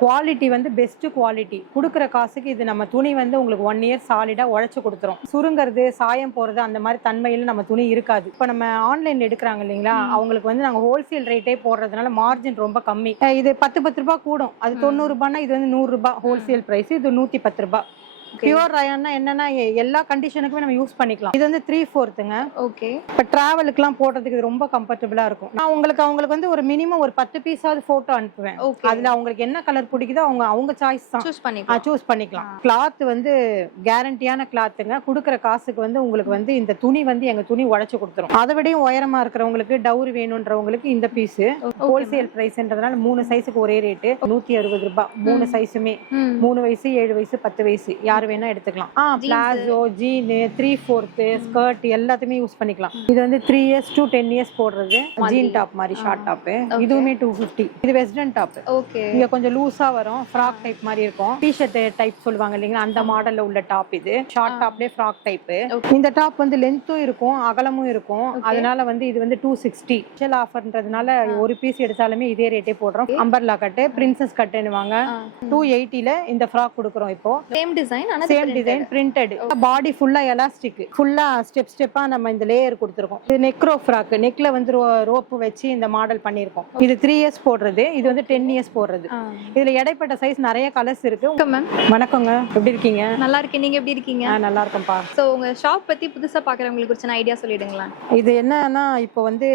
Quality வந்து best quality. குடுக்குற காசுக்கு இது நம்ம துணி வந்து உங்களுக்கு 1 இயர் சாலிடா உழைச்சு கொடுத்துரும். சுருங்கிறது, சாயம் போறது அந்த மாதிரி தன்மையில நம்ம துணி இருக்காது. இப்போ நம்ம ஆன்லைன்ல எடுக்கிறாங்க இல்லைங்களா, அவங்களுக்கு வந்து நாங்கள் ஹோல்சேல் ரேட்டே போடுறதுனால மார்ஜின் ரொம்ப கம்மி. இது 10 ரூபாய் கூடும். அது 90 ரூபாய்னா இது வந்து 100 ரூபாய் ஹோல்சேல் பிரைஸ். இது 110 ரூபாய். பியூர் ரயான்னா என்னன்னா எல்லா கண்டிஷனுக்குமே நம்ம யூஸ் பண்ணிக்கலாம். இது வந்து 3/4ங்க. ஓகே. இப்போ டிராவலுக்குலாம் போடுறதுக்கு இது ரொம்ப கம்ஃபர்டபுளா இருக்கும். நான் அவங்களுக்கு வந்து ஒரு மினிமம் ஒரு 10 பீஸாவது போட்டோ அனுப்புவேன். அதுல அவங்களுக்கு என்ன கலர் பிடிக்குதோ அவங்க சாய்ஸ் தான் சூஸ் பண்ணிக்கலாம். கிளாத் வந்து கேரண்டியான கிளாத்துங்க. கொடுக்குற காசுக்கு வந்து உங்களுக்கு வந்து இந்த துணி வந்து எங்க துணி உழைச்சு கொடுத்துரும். அதை விடையும் உயரமா இருக்கிறவங்களுக்கு, டவுரி வேணும்ன்றவங்களுக்கு இந்த பீஸ் ஹோல்சேல் பிரைஸ்ன்றதுனால 3 சைஸுக்கு ஒரே ரேட்டு 160 ரூபாய். 3 சைஸுமே 3 வயசு, 7 வயசு, 10 வயசு யார் வேணா எடுத்துக்கலாம். பிளாசோ, ஜீன், 3/4 ஸ்கர்ட் எல்லாத்தையுமே யூஸ் பண்ணிக்கலாம். இது வந்து 3 இயர்ஸ் to 10 இயர்ஸ் போடுறது ஜீன் டாப் மாதிரி ஷார்ட் டாப். இதுவுமே 250. இது வெஸ்டர்ன் டாப். ஓகே. இங்க கொஞ்சம் லூஸா வரும். ஃப்ராக் டைப் மாதிரி இருக்கும். டி-ஷர்ட் டைப் சொல்லுவாங்க இல்லைங்களா, அந்த மாடல்ல உள்ள டாப். இது ஷார்ட் டாப்லயே ஃப்ராக் டைப். இந்த டாப் வந்து லென்த்தும் இருக்கும், அகலமும் இருக்கும். அதனால வந்து இது வந்து 260. ஸ்பெஷல் ஆஃபர்ன்றதுனால ஒரு பீஸ் எடுத்தாலுமே இதே ரேட்டே போடுறோம். Umbrella cut, princess கட்டுன்னுவாங்க. 280ல இந்த ஃப்ராக் கொடுக்குறோம். இப்போ same design, same design, printed. Body ஃபுல்லா எலாஸ்டிக், ஃபுல்லா ஸ்டெப்பா நம்ம இந்த லேயர் கொடுத்துருக்கோம். இது நெக் ரோ ஃப்ராக். நெக்ல வந்து ரோப் வச்சு இந்த மாடல் பண்ணிருக்கோம். இது 3 இயர்ஸ் போடுறது, இது வந்து 10 இயர்ஸ் போடுறது. இதுல இடைப்பட்ட சைஸ் நிறைய கலர்ஸ் இருக்கு. வணக்கங்க, எப்படி இருக்கீங்க? நல்லா இருக்கேன். நீங்க எப்படி இருக்கீங்க? நல்லா இருக்கேன்ப்பா. சோ உங்க ஷாப் பத்தி புதுசா பாக்குறவங்களுக்கு குறிச்ச ஐடியா சொல்லிடுங்களா? இது என்னன்னா, இப்போ வந்து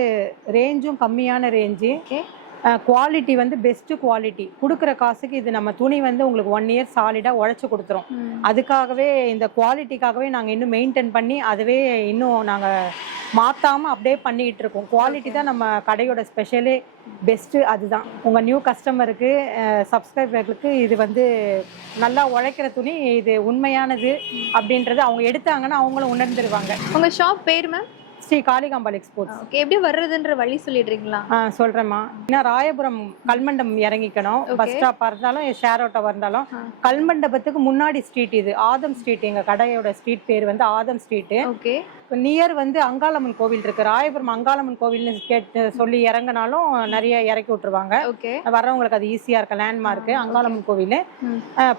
ரேஞ்சும் கம்மியான ரேஞ்சு, குவாலிட்டி வந்து பெஸ்ட் குவாலிட்டி. கொடுக்குற காசுக்கு இது நம்ம துணி வந்து உங்களுக்கு 1 இயர் சாலிடா உழைச்சு கொடுத்துரும். அதுக்காகவே இந்த குவாலிட்டிக்காகவே நாங்கள் இன்னும் மெயின்டைன் பண்ணி அதுவே இன்னும் நாங்கள் மாற்றாமல் அப்படியே பண்ணிகிட்டு இருக்கோம். குவாலிட்டி தான் நம்ம கடையோட ஸ்பெஷலே, பெஸ்ட்டு அதுதான். உங்கள் நியூ கஸ்டமருக்கு, சப்ஸ்கிரைபர்களுக்கு இது வந்து நல்லா உழைக்கிற துணி, இது உண்மையானது அப்படின்றது அவங்க எடுத்தாங்கன்னா அவங்களும் உணர்ந்துருவாங்க. உங்கள் ஷாப் பேர் மேம்? ஸ்ரீ காளிகாம்பாள் எக்ஸ்போர்ட்ஸ். எப்படி வர்றதுன்ற வழி சொல்லிடுறீங்களா? சொல்றேம்மா. இன்னும் ராயபுரம் கல்மண்டம் இறங்கிக்கணும். பஸ் ஸ்டாப்பா இருந்தாலும், ஷேர் ஆட்டோவா இருந்தாலும், கல்மண்டபத்துக்கு முன்னாடி ஸ்ட்ரீட் இது ஆதம் ஸ்ட்ரீட். எங்க கடையோட ஸ்ட்ரீட் பேர் வந்து ஆதம் ஸ்ட்ரீட். ஓகே. நியர் வந்து அங்காளம்மன் கோவில் இருக்கு. ராயபுரம் அங்காளம்மன் கோவில்னு கேட்டு சொல்லி இறங்கினாலும் நிறைய இறக்கி விட்டுருவாங்க. வர்றவங்களுக்கு அது ஈஸியா இருக்கு. லேண்ட்மார்க் அங்காளம்மன் கோவில்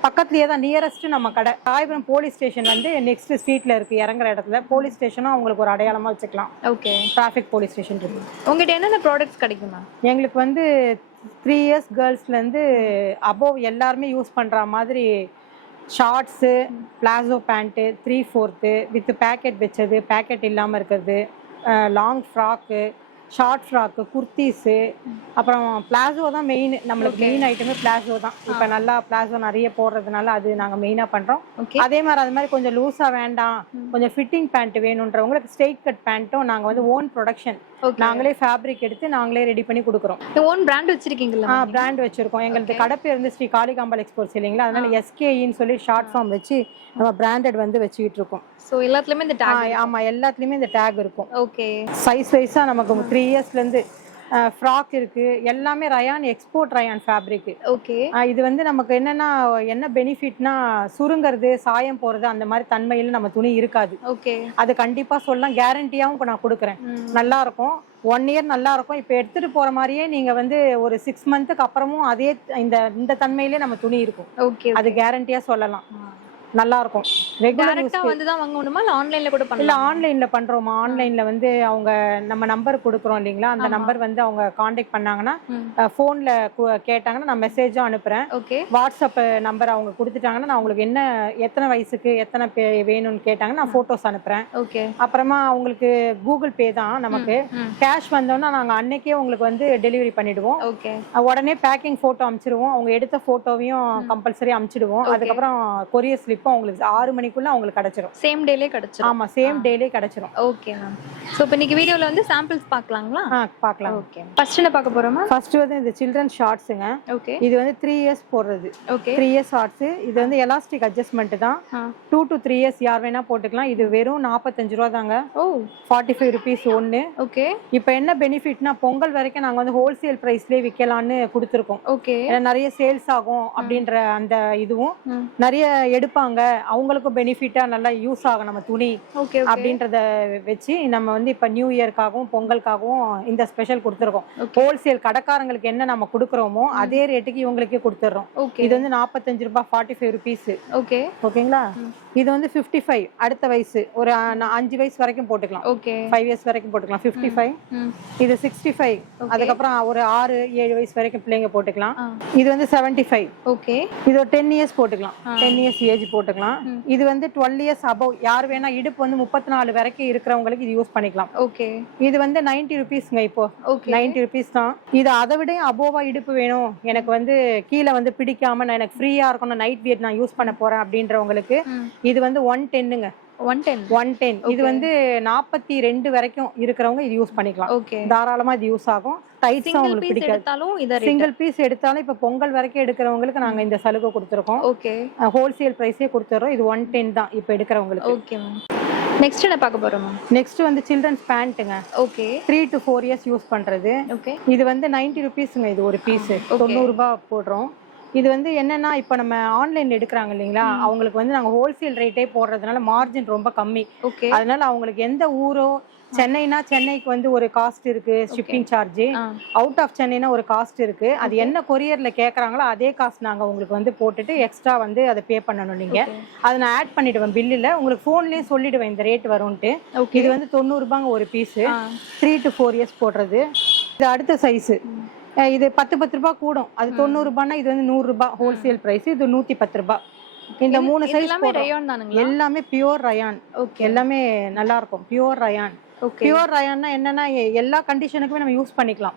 பக்கத்துலயே தான் நியரஸ்ட் நம்ம கடை. ராயபுரம் போலீஸ் ஸ்டேஷன் வந்து நெக்ஸ்ட் ஸ்ட்ரீட்ல இருக்கு. இறங்குற இடத்துல போலீஸ் ஸ்டேஷனும் அவங்களுக்கு ஒரு அடையாளமா வச்சுக்கலாம். ஓகே. டிராஃபிக் போலீஸ் ஸ்டேஷன் இருக்கு. உங்ககிட்ட என்னென்ன ப்ராடக்ட்ஸ் கிடைக்குமா? எங்களுக்கு வந்து 3 இயர்ஸ் கேர்ள்ஸ்ல இருந்து அபோவ் எல்லாருமே யூஸ் பண்ற மாதிரி shorts, palazzo pant 3/4 with pocket வச்சது, பேக்கெட் இல்லாமல் இருக்கிறது, long frock, short frock, kurtis, அப்புறம் பிளாசோ தான் மெயின். நம்மளுக்கு மெயின் ஐட்டமே பிளாசோ தான். இப்போ நல்லா பிளாசோ நிறைய போடுறதுனால அது நாங்கள் மெயினாக பண்ணுறோம். அதே மாதிரி அது மாதிரி கொஞ்சம் லூஸாக வேண்டாம், கொஞ்சம் ஃபிட்டிங் பேண்ட் வேணுன்றவங்களுக்கு ஸ்ட்ரெயிட் கட் பேண்ட்டும் நாங்கள் வந்து ஓன் ப்ரொடக்ஷன், நாங்களே ஃபேப்ரிக் எடுத்து நாங்களே ரெடி பண்ணி கொடுக்குறோம். ஓன் பிராண்ட் வச்சிருக்கீங்களா? பிராண்ட் வச்சிருக்கோம். எங்களுக்கு கடை பேர் வந்து ஸ்ரீ காளிகாம்பாள் எக்ஸ்போர்ட்ஸ் இல்லைங்களா, அதனால SKEன்னு சொல்லி ஷார்ட் ஃபார்ம் வச்சு நம்ம பிராண்டட் வந்து வச்சுக்கிட்டு இருக்கோம். ஸோ எல்லாத்துலயுமே இந்த டேக்? ஆமா, எல்லாத்துலயுமே இந்த டேக் இருக்கும். ஓகே. சைஸ் வைஸா நமக்கு 3 இயர்ஸ்ல இருந்து ஃப்ராக் இருக்கு. எல்லாமே rayon, export rayon fabric. Okay. இது வந்து நமக்கு என்னன்னா, என்ன பெனிஃபிட்னா, சுருங்கிறது, சாயம் போறது அந்த மாதிரி தன்மையில நம்ம துணி இருக்காது. ஓகே. அது கண்டிப்பா சொல்லலாம். கேரண்டியாவும் இப்போ நான் கொடுக்குறேன். நல்லா இருக்கும். 1 இயர் நல்லா இருக்கும். இப்போ எடுத்துட்டு போற மாதிரியே நீங்க வந்து ஒரு 6 மந்த்துக்கு அப்புறமும் அதே இந்த தன்மையிலே நம்ம துணி இருக்கும். ஓகே. அது கேரண்டியா சொல்லலாம். நல்லா இருக்கும். ரெகுலரா வந்து தான் வாங்கணுமா இல்ல ஆன்லைன்ல கூட பண்ணலாம்? இல்ல ஆன்லைன்ல பண்றோமா. ஆன்லைன்ல வந்து அவங்க நம்ம நம்பர் கொடுக்குறோம் இல்லீங்களா, அந்த நம்பர் வந்து அவங்க காண்டாக்ட் பண்ணாங்கன்னா, போன்ல கேட்டாங்கன்னா நான் மெசேஜும் அனுப்புறேன். வாட்ஸ்அப் நம்பர் அவங்க கொடுத்துட்டாங்கன்னா நான் அவங்களுக்கு என்ன, எத்தனை வயசுக்கு எத்தனை வேணும்னு கேட்டாங்கன்னா நான் போட்டோஸ் அனுப்புறேன். அப்புறமா அவங்களுக்கு கூகுள் பே தான். நமக்கு கேஷ் வந்தோம்னா நாங்க அன்னைக்கே உங்களுக்கு வந்து டெலிவரி பண்ணிடுவோம். உடனே பேக்கிங் போட்டோ அனுப்பிச்சிடுவோம். அவங்க எடுத்த போட்டோவையும் கம்பல்சரி அனுப்பிச்சிடுவோம். அதுக்கப்புறம் கொரியர் ஸ்லிப் உங்களுக்கு 6 மணிக்குள்ள உங்களுக்கு கிடைச்சிரும். சேம் டேலே கிடைச்சிரும்? ஆமா, சேம் டேலே கிடைச்சிரும். Okay ma'am. சோ இப்போ இன்னைக்கு வீடியோல வந்து சாம்பிள்ஸ் பார்க்கலாங்களா? பார்க்கலாம். ஓகே. ஃபர்ஸ்ட் என்ன பார்க்க போறோமா? ஃபர்ஸ்ட் வந்து இந்த சில்ட்ரன் ஷார்ட்ஸ்ங்க. ஓகே. இது வந்து 3 இயர்ஸ் போடுறது. ஓகே. 3 years shorts. இது வந்து எலாஸ்டிக் அட்ஜஸ்ட்மென்ட் தான். 2 to 3 இயர்ஸ் யார் வேணா போட்டுக்கலாம். இது வெறும் 45 ரூபாய் தாங்க. 45 rupees ஒன்னு. ஓகே. இப்போ என்ன பெனிஃபிட்னா, பொங்கல் வரைக்கும் நாங்க வந்து ஹோல்சேல் பிரைஸ்லயே விக்கலாம்னு கொடுத்துருக்கோம். ஓகே. நிறைய சேல்ஸ் ஆகும் அப்படின்ற அந்த இதுவும் நிறைய எடுப்பாங்க. எடுப்பாங்க, அவங்களுக்கும் பெனிஃபிட்டா நல்லா யூஸ் ஆகும் நம்ம துணி ஓகே அப்படின்றத வச்சு நம்ம வந்து இப்ப நியூ இயர்க்காகவும் பொங்கலுக்காகவும் இந்த ஸ்பெஷல் கொடுத்துருக்கோம். ஹோல்சேல் கடைக்காரங்களுக்கு என்ன நம்ம கொடுக்குறோமோ அதே ரேட்டுக்கு இவங்களுக்கே கொடுத்துட்றோம். இது வந்து 45 ரூபாய், 45 ருபீஸ். ஓகேங்களா? இது வந்து 55 அடுத்த வயசு ஒரு 5 வயசு வரைக்கும் போட்டுக்கலாம். 5 இயர்ஸ் வரைக்கும் போட்டுக்கலாம். 55. இது 65. அதுக்கப்புறம் ஒரு 6 7 வயசு வரைக்கும் பிள்ளைங்க போட்டுக்கலாம். இது வந்து 75. இது ஒரு 10 இயர்ஸ் போட்டுக்கலாம். 10 இயர்ஸ் ஏஜ் போட்டுக்கலாம். இது வந்து 12 இயர்ஸ் அபவ் யார் வேணா இடுப்பு வந்து 34 வரைக்கும் இருக்கிறவங்களுக்கு இது யூஸ் பண்ணிக்கலாம். இது வந்து 90 ருபீஸ்ங்க. இப்போ 90 ருபீஸ் தான். இது அதை விட அபோவா இடுப்பு வேணும், எனக்கு வந்து கீழே வந்து பிடிக்காம நான் எனக்கு ஃப்ரீயா இருக்கணும், நைட் வியர் நான் யூஸ் பண்ண போறேன் அப்படின்றவங்களுக்கு இது வந்து 110ங்க. 110. இது வந்து 42 வரைக்கும் இருக்கிறவங்க இது யூஸ் பண்ணிக்கலாம். தாராளமா இது யூஸ் ஆகும். டைட்ஸ் உங்களுக்கு பிடிக்காது. சிங்கிள் பீஸ் எடுத்தாலும் இப்ப பொங்கல் வரைக்கும் எடுக்கிறவங்களுக்கு நாங்க இந்த சலுகை கொடுத்துருக்கோம். ஹோல்சேல் பிரைஸே கொடுத்துறோம். இது 110 தான் இப்ப எடுக்கிறவங்களுக்கு. நெக்ஸ்ட் என்ன பார்க்க போறோம்? நெக்ஸ்ட் வந்து சில்ட்ரன்ஸ் பேண்ட்டுங்க. 3 to 4 இயர்ஸ் யூஸ் பண்றது. இது வந்து 90 ருபீஸ்ங்க. இது ஒரு பீஸ் 90 ரூபாய் போடுறோம். இது வந்து என்னன்னா இப்ப நம்ம ஆன்லைன்ல எடுக்கிறாங்க இல்லைங்களா, அவங்களுக்கு வந்து நாங்க ஹோல்சேல் ரேட்டே போடுறதுனால மார்ஜின் ரொம்ப கம்மி. அதனால அவங்களுக்கு எந்த ஊரோ, சென்னைனா சென்னைக்கு வந்து ஒரு காஸ்ட் இருக்கு ஷிப்பிங் சார்ஜ், அவுட் ஆஃப் சென்னைனா ஒரு காஸ்ட் இருக்கு. அது என்ன கொரியர்ல கேக்குறாங்களோ அதே காஸ்ட் நாங்க உங்களுக்கு வந்து போட்டுட்டு எக்ஸ்ட்ரா வந்து அதை பே பண்ணணும். நீங்க அதை நான் ஆட் பண்ணிடுவேன் பில்லுல. உங்களுக்கு போன்லயே சொல்லிடுவேன் இந்த ரேட் வரும்ட்டு. இது வந்து 90 ரூபாங்க ஒரு பீஸ். 3 to 4 இயர்ஸ் போடுறது. இது அடுத்த சைஸ். இது 10 ரூபாய் கூடும். அது 90 ரூபாய்னா இது வந்து 100 ரூபாய் ஹோல்சேல் பிரைஸ். இது 110 ரூபாய். இந்த 3 சைஸ் எல்லாமே பியூர் ரயான். எல்லாமே நல்லா இருக்கும். Pure rayon. பியூர் ரயான்னா என்னன்னா எல்லா கண்டிஷனுக்குமே நம்ம யூஸ் பண்ணிக்கலாம்.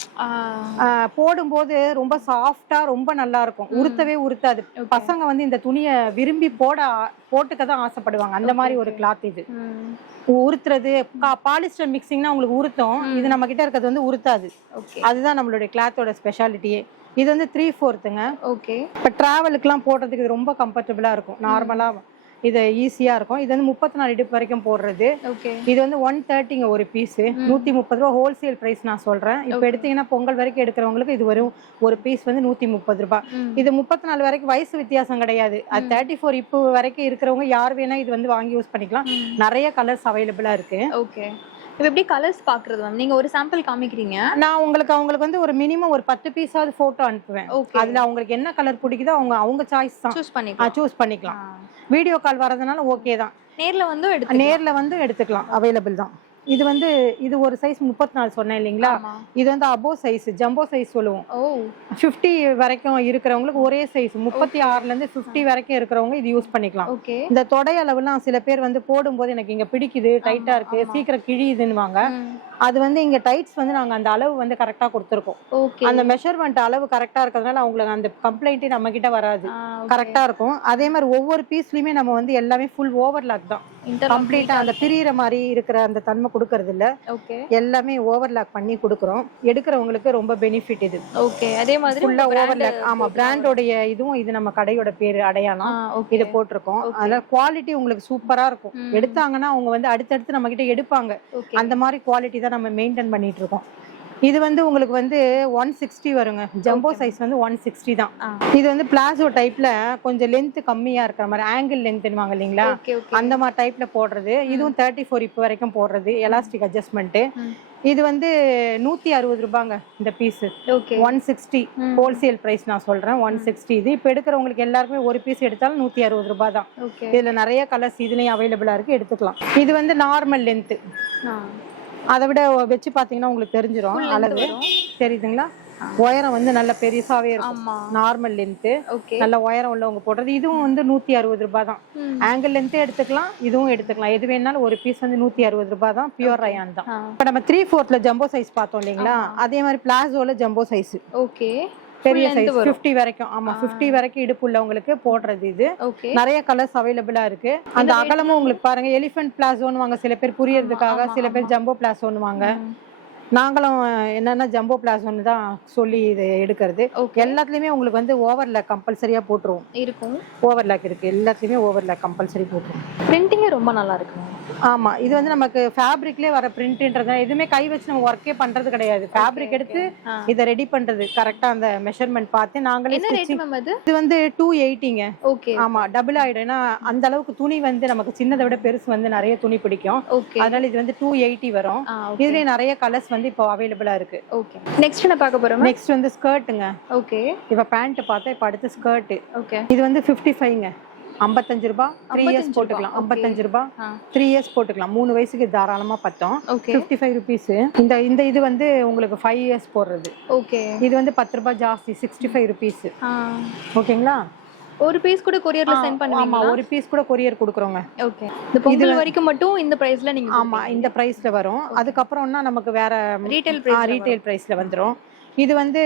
போடும்போது ரொம்ப சாஃப்டா ரொம்ப நல்லா இருக்கும். உருத்தவே உருத்தாது. பசங்க வந்து இந்த துணியை விரும்பி போட்டுக்கதான் ஆசைப்படுவாங்க. அந்த மாதிரி ஒரு கிளாத் இது. உருத்துறது பாலிஸ்டர் மிக்சிங்னா உங்களுக்கு உருத்தம். இது நம்ம கிட்ட இருக்கிறது வந்து உருத்தாது. அதுதான் நம்மளுடைய கிளாத்தோட ஸ்பெஷாலிட்டியே. இது வந்து 3/4ங்க. இப்ப டிராவலுக்குலாம் போடுறதுக்கு இது ரொம்ப கம்ஃபர்டபுளா இருக்கும். நார்மலா இது ஈஸியா இருக்கும். இது வந்து 34 இடுப்பு வரைக்கும் போடுறது. இது வந்து 130ங்க ஒரு பீஸ். 130 ரூபாய் ஹோல்சேல் பிரைஸ் நான் சொல்றேன். இப்ப எடுத்தீங்கன்னா பொங்கல் வரைக்கும் எடுக்கிறவங்களுக்கு இது வரும் ஒரு பீஸ் வந்து 130 ரூபாய். இது 34 வரைக்கும் வயசு வித்தியாசம் கிடையாது. அது 34 இப்போ வரைக்கும் இருக்கிறவங்க யார் வேணா இது வந்து வாங்கி யூஸ் பண்ணிக்கலாம். நிறைய கலர்ஸ் அவைலபிளா இருக்கு. இப்போ எப்படி கலர்ஸ் பாக்குறது மேம்? நீங்க ஒரு சாம்பிள் காமிக்கிறீங்க. நான் அவங்களுக்கு வந்து ஒரு மினிமம் ஒரு 10 பீஸாவது போட்டோ அனுப்புவேன். அதுல அவங்களுக்கு என்ன கலர் பிடிக்குதோ அவங்க சாய்ஸ் தான் சூஸ் பண்ணிக்கலாம். வீடியோ கால் வரதுனால ஓகே தான். நேர்ல வந்து எடுத்துக்கலாம். அவைலபிள் தான். இது ஒரு சைஸ் 34 சொன்னேன் இல்லைங்களா. இது வந்து அபோ சைஸ், ஜம்போ சைஸ் சொல்லுவோம். 50 வரைக்கும் இருக்கிறவங்களுக்கு ஒரே சைஸ் 36ல இருந்து 50 வரைக்கும் இருக்கிறவங்க இது யூஸ் பண்ணிக்கலாம். இந்த தொடை அளவுலாம் சில பேர் வந்து போடும்போது எனக்கு இங்க பிடிக்குது, டைட்டா இருக்கு, சீக்கிரம் கிழியுதுன்னுவாங்க. அது வந்து இங்க டைட்ஸ் வந்து நாங்க அந்த அளவு வந்து கரெக்டா கொடுத்துருக்கோம். அந்த மெஷர்மெண்ட் அளவு கரெக்டா இருக்கிறதுனால அவங்களுக்கு அந்த கம்ப்ளைண்ட் நம்ம கிட்ட வராது. கரெக்டா இருக்கும். அதே மாதிரி ஒவ்வொரு பீஸ்லயுமே நம்ம வந்து எல்லாமே ஃபுல் ஓவர்லாக் தான். கம்ப்ளீட்டா அந்த பிரியிற மாதிரி இருக்கிற அந்த தன்மை கொடுக்கறது இல்ல. எல்லாமே ஓவர்லாக் பண்ணி கொடுக்குறோம். எடுக்கிறவங்களுக்கு ரொம்ப பெனிஃபிட் இது. அதே மாதிரி ஃபுல்லா ஓவர்லாக். ஆமா, பிராண்டோடைய இதுவும் இது நம்ம கடையோட பேரு அடையாளம். இது போட்டிருக்கோம். அதனால குவாலிட்டி உங்களுக்கு சூப்பரா இருக்கும். எடுத்தாங்கன்னா அவங்க வந்து அடுத்தடுத்து நம்ம கிட்ட எடுப்பாங்க. அந்த மாதிரி குவாலிட்டி தான் நம்ம மெயின்டைன் பண்ணிட்டு இருக்கோம். இது வந்து உங்களுக்கு வந்து 160 வருங்க. ஜம்போ சைஸ் வந்து 160 தான். இது வந்து பிளாசோ டைப்ல கொஞ்சம் லென்த் கம்மியா இருக்கிற மாதிரி ஆங்கிள் லென்த்னுவாங்க இல்லைங்களா, அந்த மாதிரி டைப்ல போடுறது. இதுவும் 34 இப்போ வரைக்கும் போடுறது. Elastic adjustment. இது வந்து 160 ரூபாங்க இந்த பீஸ். 160 ஹோல்சேல் பிரைஸ் நான் சொல்றேன். 160. இது இப்ப எடுக்கிறவங்களுக்கு எல்லாருக்குமே ஒரு பீஸ் எடுத்தாலும் 160 ரூபாய் தான். இதுல நிறைய கலர்ஸ் இதுலயும் அவைலபிளா இருக்கு, எடுத்துக்கலாம். இது வந்து நார்மல் லென்த். அதை விட வச்சு பாத்தீங்கன்னா உங்களுக்கு தெரிஞ்சிடும் அளவு. தெரியுதுங்களா? உயரம் வந்து நல்ல பெருசாவே இருக்கும். நார்மல் லென்த் நல்ல உயரம் உள்ளவங்க போடுறது. இதுவும் வந்து 160 ரூபாய் தான். ஆங்கிள் லென்த் எடுத்துக்கலாம், இதுவும் எடுத்துக்கலாம். எது வேணாலும் ஒரு பீஸ் வந்து 160 ரூபாய் தான். பியூர் ரயான் தான். இப்ப நம்ம 3/4ல ஜம்போ சைஸ் பார்த்தோம் இல்லைங்களா, அதே மாதிரி பிளாசோல ஜம்போ சைஸ் பெரிய சைஸ் 50 வரைக்கும். ஆமா, 50 வரைக்கும் இடுப்பு உள்ளவங்களுக்கு போடுறது. இது நிறைய கலர்ஸ் அவைலபிளா இருக்கு. அந்த அகலமும் உங்களுக்கு பாருங்க. எலிஃபென்ட் பிளாசோன்னு வாங்க சில பேர் புரியறதுக்காக, சில பேர் ஜம்போ பிளாசோன்னு வாங்க. நாங்களும் என்னன்னா ஜம்போ பிளாசோன்னு தான் சொல்லி இது எடுக்கிறது. எல்லாத்துலயுமே உங்களுக்கு வந்து ஓவர்லாக் கம்பல்சரியா போட்டுருவோம். ஓவர்லாக் இருக்கு. எல்லாத்துலயுமே ஓவர்லாக் கம்பல்சரி போட்டுருவோம். பிரிண்டிங் ரொம்ப நல்லா இருக்கு. ஆமா இது வந்து நமக்கு ஃபேப்ரிக்லயே வர பிரிண்ட்ன்றதா எதுவுமே கை வச்சு நம்ம ஒர்க்கே பண்றது கிடையாது. ஃபேப்ரிக் எடுத்து இத ரெடி பண்றது கரெக்டா அந்த மெஷர்மென்ட் பார்த்து நாங்களே என்ன ரேட் மேம் அது? இது வந்து 280ங்க. ஓகே. ஆமா டபுள் ஆயிடும். ஏன்னா அந்த அளவுக்கு துணி வந்து நமக்கு சின்னதை விட பெருசு வந்து நிறைய துணி பிடிக்கும். அதனால இது வந்து 280 வரும். இதுலயே நிறைய கலர்ஸ் வந்து இப்போ அவைலபிளா இருக்கு. ஓகே. நெக்ஸ்ட் என்ன பார்க்க போறோம்? நெக்ஸ்ட் வந்து ஸ்கர்ட்டுங்க. ஓகே. இப்ப பேண்ட் பார்த்தா இப்ப அடுத்து ஸ்கர்ட். ஓகே. இது வந்து 55ங்க. 55 ரூபாய் 3 இயர்ஸ் போட்டுக்கலாம். 55 ரூபாய் 3 இயர்ஸ் போட்டுக்கலாம். 3 வயசுக்கு தாராளமா பத்தோம். 55 rupees. இந்த இது வந்து உங்களுக்கு 5 இயர்ஸ் போடுறது. ஓகே. இது வந்து 10 ரூபாய் ஜாஸ்தி 65 rupees. ஓகேங்களா? ஒரு பீஸ் கூட கொரியர்ல சென்ட் பண்ணுவீங்களா? ஆமா ஒரு பீஸ் கூட கொரியர் கொடுக்குறோங்க. ஓகே. இந்த பொங்கல் வரைக்கும் மட்டும் இந்த பிரைஸ்ல நீங்க ஆமா இந்த பிரைஸ்ல வரும். அதுக்கு அப்புறம்னா நமக்கு வேற ரீட்டைல் பிரைஸ்ல வந்துரும். இது வந்து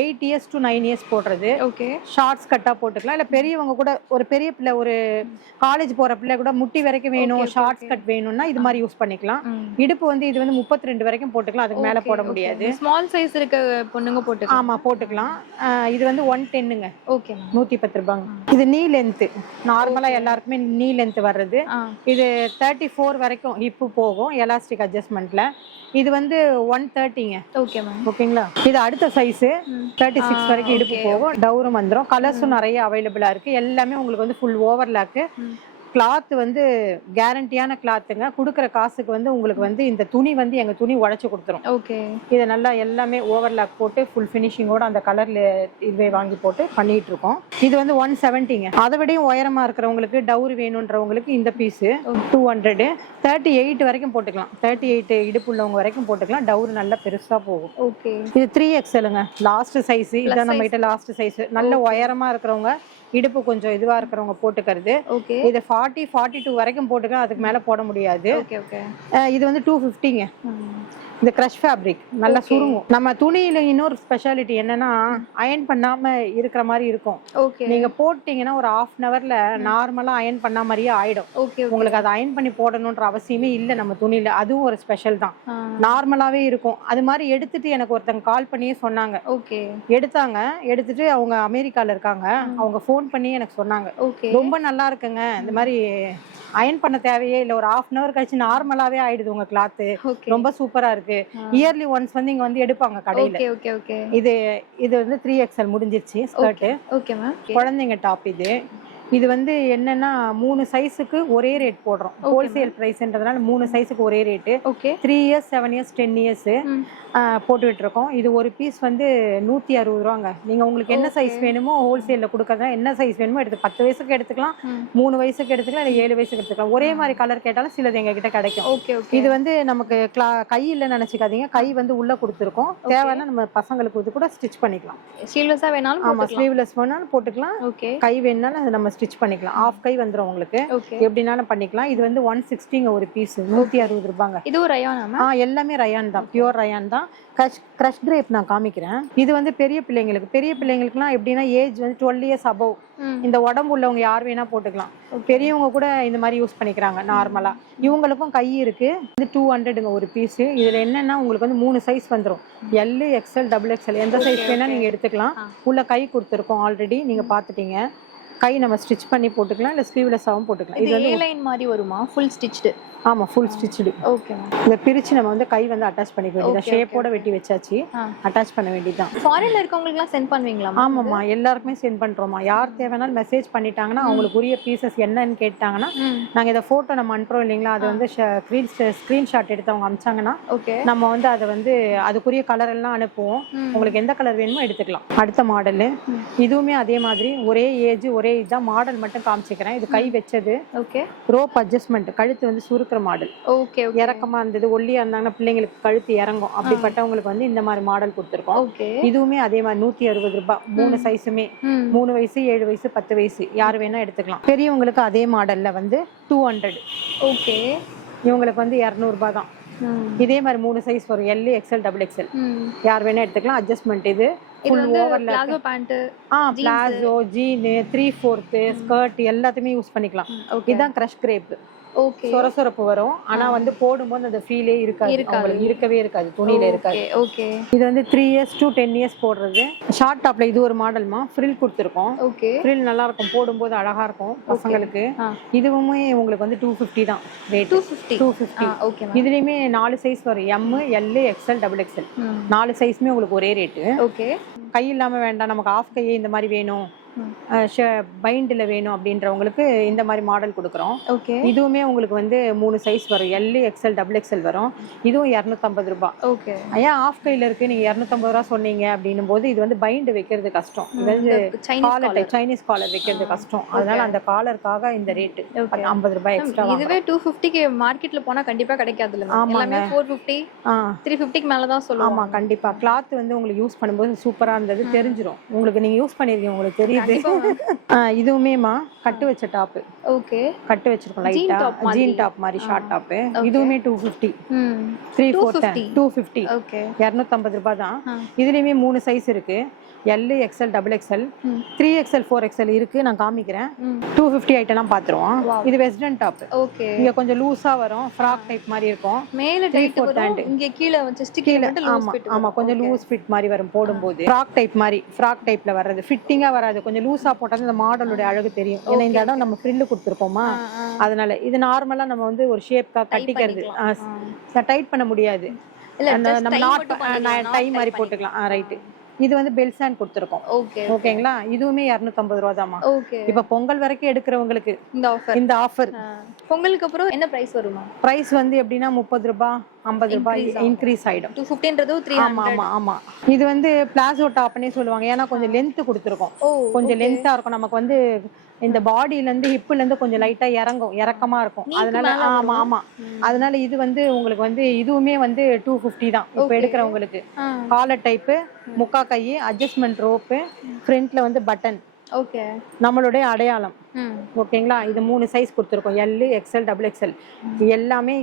8 இயர்ஸ் to 9 இயர்ஸ் போடுறது. ஓகே. ஷார்ட்ஸ் கட்டா போட்டுக்கலாம். இல்ல பெரியவங்க கூட ஒரு பெரிய பிள்ளை ஒரு காலேஜ் போற பிள்ளை கூட முட்டி வரைக்கும் வேணும் ஷார்ட்ஸ் கட் வேணும்னா இது மாதிரி யூஸ் பண்ணிக்கலாம். இடுப்பு வந்து இது வந்து 32 வரைக்கும் போட்டுக்கலாம். அதுக்கு மேல போட முடியாது. ஸ்மால் சைஸ் இருக்க பொண்ணுங்க போட்டுக்கலாம். ஆமா போட்டுக்கலாம். இது வந்து 110ங்க. ஓகே. 110 ரூபாய். இது நீ லென்த் நார்மலா எல்லாருக்குமே நீ லென்த் வர்றது. இது 34 வரைக்கும் ஹிப் போகும் எலாஸ்டிக் அட்ஜஸ்ட்மெண்ட்ல. இது வந்து 130ங்க. Okay ma'am. ஓகேங்களா? இது அடுத்த சைஸ் 36 வரைக்கும் இடுப்பு போகும். டவுரும் வந்துரும். கலர்ஸும் நிறைய அவைலபிளா இருக்கு. எல்லாமே உங்களுக்கு வந்து ஃபுல் ஓவர்லாக். கிளாத் வந்து கேரண்டியான கிளாத்துங்க. கொடுக்குற காசுக்கு வந்து உங்களுக்கு வந்து இந்த துணி வந்து எங்க துணி உடைச்சு கொடுத்துரும். ஓகே. இதை நல்லா எல்லாமே ஓவர்லாக் போட்டு ஃபுல் ஃபினிஷிங்கோட அந்த கலர்ல இதுவே வாங்கி போட்டு பண்ணிட்டு இருக்கோம். இது வந்து 170ங்க. அதை விடையும் உயரமா இருக்கிறவங்களுக்கு டவுரி வேணும்ன்றவங்களுக்கு இந்த பீஸ் 200. 38 வரைக்கும் போட்டுக்கலாம். 38 இடுப்பு உள்ளவங்க வரைக்கும் போட்டுக்கலாம். டவுரி நல்லா பெருசா போகும். ஓகே. இது 3XLங்க. லாஸ்ட் சைஸ் இதான் நம்ம கிட்ட லாஸ்ட் சைஸ். நல்ல உயரமா இருக்கிறவங்க இடுப்பு கொஞ்சம் இதுவா இருக்கிறவங்க போட்டுக்கிறது. இது 40 42 வரைக்கும் போட்டுக்கலாம். அதுக்கு மேல போட முடியாது. இது வந்து 250ங்க. இந்த கிரஷ் ஃபேப்ரிக் நல்லா சுருங்கும். நம்ம துணியில இன்னொரு ஸ்பெஷாலிட்டி என்னன்னா அயன் பண்ணாம இருக்கிற மாதிரி இருக்கும். நீங்க போட்டீங்கன்னா ஒரு 1/2 hourல நார்மலா அயன் பண்ண மாதிரியே ஆயிடும். உங்களுக்கு அதை அயன் பண்ணி போடணும்ன்ற அவசியமே இல்லை நம்ம துணியில. அதுவும் ஒரு ஸ்பெஷல் தான். நார்மலாவே இருக்கும். அது மாதிரி எடுத்துட்டு எனக்கு ஒருத்தங்க கால் பண்ணியே சொன்னாங்க. எடுத்துட்டு அவங்க அமெரிக்கால இருக்காங்க. அவங்க ஃபோன் பண்ணி எனக்கு சொன்னாங்க ரொம்ப நல்லா இருக்குங்க, இந்த மாதிரி அயன் பண்ண தேவையே இல்லை, ஒரு 1/2 hour கழிச்சு நார்மலாவே ஆயிடுது உங்க கிளாத், ரொம்ப சூப்பரா இருக்கு. இயர்லி ஒன்ஸ் வந்து இங்க வந்து எடுப்பாங்க கடையில. இது வந்து 3XL முடிஞ்சிருச்சு ஸ்கர்ட். குழந்தைங்க டாப். இது வந்து என்னன்னா 3 சைஸுக்கு ஒரே ரேட் போடுறோம். ஹோல்சேல் பிரைஸ்ன்றதுனால 3 சைஸுக்கு ஒரே ரேட்டு. 3 இயர்ஸ் 7 இயர்ஸ் 10 இயர்ஸ் போட்டுட்டு இருக்கோம். இது ஒரு பீஸ் வந்து 160 ரூபாங்க. நீங்க உங்களுக்கு என்ன சைஸ் வேணுமோ ஹோல்சேல்ல கொடுக்கறதா என்ன சைஸ் வேணுமோ எடுத்து 10 வயசுக்கு எடுத்துக்கலாம், 3 வயசுக்கு எடுத்துக்கலாம், இல்லை 7 வயசுக்கு எடுத்துக்கலாம். ஒரே மாதிரி கலர் கேட்டாலும் சிலது எங்க கிட்ட கிடைக்கும். இது வந்து நமக்கு கை இல்ல நினைச்சுக்காதீங்க, கை வந்து உள்ள கொடுத்துருக்கோம். தேவைன்னா நம்ம பசங்களுக்கு இது கூட ஸ்டிச் பண்ணிக்கலாம். ஸ்லீவ்லெஸ்ஸா வேணாலும் ஆமா ஸ்லீவ்லெஸ் வேணாலும் போட்டுக்கலாம். கை வேணாலும் அது நம்ம ஸ்டிச் பண்ணிக்கலாம். ஆஃப் கை வந்துரும் உங்களுக்கு, எப்படினாலும் பண்ணிக்கலாம். இது வந்து 160ங்க ஒரு பீஸ், 160 ரூபாங்க. இது ரயானா? எல்லாமே ரயான் தான், பியூர் ரயான் தான். கிரஷ் கிரேப் நான் காமிக்கிறேன். இது வந்து பெரிய பிள்ளைங்களுக்குலாம் எப்படின்னா ஏஜ் வந்து 12 இயர்ஸ் அபவ், இந்த உடம்பு உள்ளவங்க யார் வேணா போட்டுக்கலாம். பெரியவங்க கூட இந்த மாதிரி யூஸ் பண்ணிக்கிறாங்க நார்மலா. இவங்களுக்கும் கை இருக்கு. இது 200ங்க ஒரு பீஸ். இதுல என்னன்னா உங்களுக்கு வந்து 3 சைஸ் வந்துரும். L, XL, XXL எந்த சைஸ் வேணா நீங்க எடுத்துக்கலாம். உள்ள கை கொடுத்துருக்கோம் ஆல்ரெடி, நீங்க பாத்துட்டீங்க. கை நம்ம ஸ்டிச் பண்ணி போட்டுக்கலாம், இல்ல ஸ்லீவ்லெஸ்ஸாவும் போட்டுக்கலாம். இது வந்து A-லைன் மாதிரி வருமா? Full stitched? ஆமா ஃபுல் ஸ்டிச்டு. ஓகே. இத பிரிச்சு நம்ம வந்து கை வந்து அட்டாச் பண்ணிக்க வேண்டியது. ஷேப்போட வெட்டி வச்சாச்சு, அட்டாச் பண்ண வேண்டியதுதான். ஃபாரின்ல இருக்கவங்களுக்குலாம் சென்ட் பண்ணுவீங்களா? ஆமாமா எல்லாருக்குமே சென்ட் பண்றோமா. யார் தேவைனாலும் மெசேஜ் பண்ணிட்டாங்கன்னா அவங்களுக்கு உரிய பீசஸ் என்னன்னு கேட்டாங்கன்னா நாங்க இத போட்டோ நம்ம அனுப்புறோம் இல்லீங்களா, அது வந்து ஸ்கிரீன்ஷாட் எடுத்து அவங்க அனுப்பிச்சாங்கன்னா நம்ம வந்து அதை வந்து அதுக்குரிய கலர் எல்லாம் அனுப்புவோம். உங்களுக்கு எந்த கலர் வேணுமோ எடுத்துக்கலாம். அடுத்த மாடல் இதுவுமே அதே மாதிரி ஒரே ஏஜ் ஒரே இதுதான். மாடல் மட்டும் காமிச்சிக்கிறேன். இது கை வச்சது. ரோப் அட்ஜஸ்ட்மெண்ட், கழுத்து வந்து சுருக்குற மாடல். இறக்கமா இருந்தது, ஒல்லியா இருந்தாங்கன்னா பிள்ளைங்களுக்கு கழுத்து இறங்கும், அப்படிப்பட்டவங்களுக்கு வந்து இந்த மாதிரி மாடல் கொடுத்துருக்கோம். இதுவுமே அதே மாதிரி 160 ரூபாய். 3 சைஸுமே 3 வயசு 7 வயசு 10 வயசு யார் வேணா எடுத்துக்கலாம். பெரியவங்களுக்கு அதே மாடல்ல வந்து 200. இவங்களுக்கு வந்து 200 ரூபாய் தான். இதே மாதிரி 3 சைஸ் வரும். L, XL, XXL யார் வேணா எடுத்துக்கலாம். அட்ஜஸ்ட்மெண்ட் இது palazzo pant, palazzo, jean, 3/4 skirt எல்லாத்தையுமே யூஸ் பண்ணிக்கலாம். இதுதான் கிரஷ் கிரேப். ஓகே சொரசொரப்பு வரும். ஆனா வந்து போடும்போது அந்த ஃபீலே இருக்காது, உங்களுக்கு இருக்கவே இருக்காது, துணியில இருக்காது. ஓகே இது வந்து 3 years to 10 years போடுறது. ஷார்ட் டாப்ல இது ஒரு மாடல்மா, ஃப்ரில் கொடுத்துருக்கோம். ஓகே ஃப்ரில் நல்லா இருக்கும், போடும்போது அழகா இருக்கும் பசங்களுக்கு. இதுவுமே உங்களுக்கு வந்து 250 தான் ரேட். 250. ஓகே. இதுலயுமே 4 சைஸ் வரும், M, L, XL, double XL. 4 சைஸ்மே உங்களுக்கு ஒரே ரேட்டு. ஓகே. கை இல்லாம வேண்டாம், நமக்கு ஆஃப் கையே இந்த மாதிரி வேணும், பைண்டில் வேணும் அப்படின்றவங்களுக்கு இந்த மாதிரி மாடல் கொடுக்குறோம். ஓகே. இதுவுமே உங்களுக்கு வந்து 3 சைஸ் வரும், எல், எக்ஸ்எல், டபுள் எக்ஸ்எல் வரும். இதுவும் 250 ரூபாய். ஓகே. ஏன் ஆஃப் கையில் இருக்கு, நீங்க 250 ரூபா சொன்னீங்க அப்படின்னும் போது இது வந்து பைண்ட் வைக்கிறது கஷ்டம், இது வந்து சைனீஸ் காலர் வைக்கிறது கஷ்டம். அதனால அந்த காலருக்காக இந்த ரேட்டு 50 ரூபாய் எக்ஸ்ட்ரா. இதுவே 250க்கு மார்க்கெட்ல போனா கண்டிப்பா கிடைக்காது. எல்லாமே 450 350க்கு மேல தான் சொல்லுவாங்க. ஆமா கண்டிப்பா. கிளாத் வந்து உங்களுக்கு யூஸ் பண்ணும்போது சூப்பரா இருந்தது, தெரிஞ்சிரும் உங்களுக்கு. நீங்க யூஸ் பண்ணிருக்கீங்க, உங்களுக்கு தெரியுது. இதுவுமேமா கட்டு வச்ச டாப். ஓகே. கட்டு வச்சிருக்கோம் லைட்டா, ஜீன் டாப் மாதிரி ஷார்ட் டாப். இதுவுமே 250. 3/4 250. ஓகே. 250 ரூபாய் தான். இதுலயுமே 3 சைஸ் இருக்கு, L, XL, double XL, 3XL 4XL இருக்கு. நான் காமிக்கிறேன். 250 ஐட்டம்லாம் பாத்துருவோம். இது வெஸ்டர்ன் டாப். ஓகே. இங்க கொஞ்சம் லூசா வரும், ஃப்ராக் டைப் மாதிரி இருக்கும். மேல டைட் வரும், இங்க கீழ செஸ்ட் கீழ மட்டும் லூஸ் ஃபிட். ஆமா கொஞ்சம் லூஸ் ஃபிட் மாதிரி வரும் போடும்போது. ஃப்ராக் டைப் மாதிரி, ஃப்ராக் டைப்ல வர்றது ஃபிட்டிங்கா வராது, கொஞ்சம் லூசா போட்டா இந்த மாடலோட அழகு தெரியும். ஏன்னா இந்த இடம் நம்ம ஃப்ரில் கொடுத்துருக்கோமா, அதனால இது நார்மலா நம்ம வந்து ஒரு ஷேப்கா கட்டிக்கிறது. டைட் பண்ண முடியாது, நம்ம நாட் டை மாதிரி போட்டுக்கலாம். ரைட். இது வந்து பெல்சான் கொடுத்துருக்கோம். ஓகேங்களா. இதுவுமே 250 ரூபா தான்மா. இப்ப பொங்கல் வரைக்கும் எடுக்கிறவங்களுக்கு இந்த ஆஃபர். பொங்கலுக்கு அப்புறம் என்ன பிரைஸ் வருமா? பிரைஸ் வந்து எப்படின்னா 30 ரூபாய் 50 ரூபாய் இன்க்ரீஸ் ஆயிடும். 250ன்றது 300. ஆமா. இது வந்து பிளாசோ டாப்னே சொல்லுவாங்க, ஏன்னா கொஞ்சம் லென்த் கொடுத்துருக்கோம், கொஞ்சம் லென்த்தா இருக்கும். நமக்கு வந்து இந்த பாடியில இருந்து ஹிப்ல இருந்து கொஞ்சம் லைட்டா இறக்கமா இருக்கும். அதனால ஆமா அதனால இது வந்து உங்களுக்கு வந்து இதுவுமே வந்து 250 தான் இப்ப எடுக்கிறவங்களுக்கு. காலர் டைப்பு, முக்கா கை, அட்ஜஸ்ட்மெண்ட் ரோப்பு, ஃப்ரண்ட்ல வந்து பட்டன். ஓகே. நம்மளுடைய அடையாளம். ஓகேங்களா. இது 3 சைஸ் கொடுத்துருக்கோம், எல், எக்ஸ்எல், டபுள் எக்ஸ்எல்.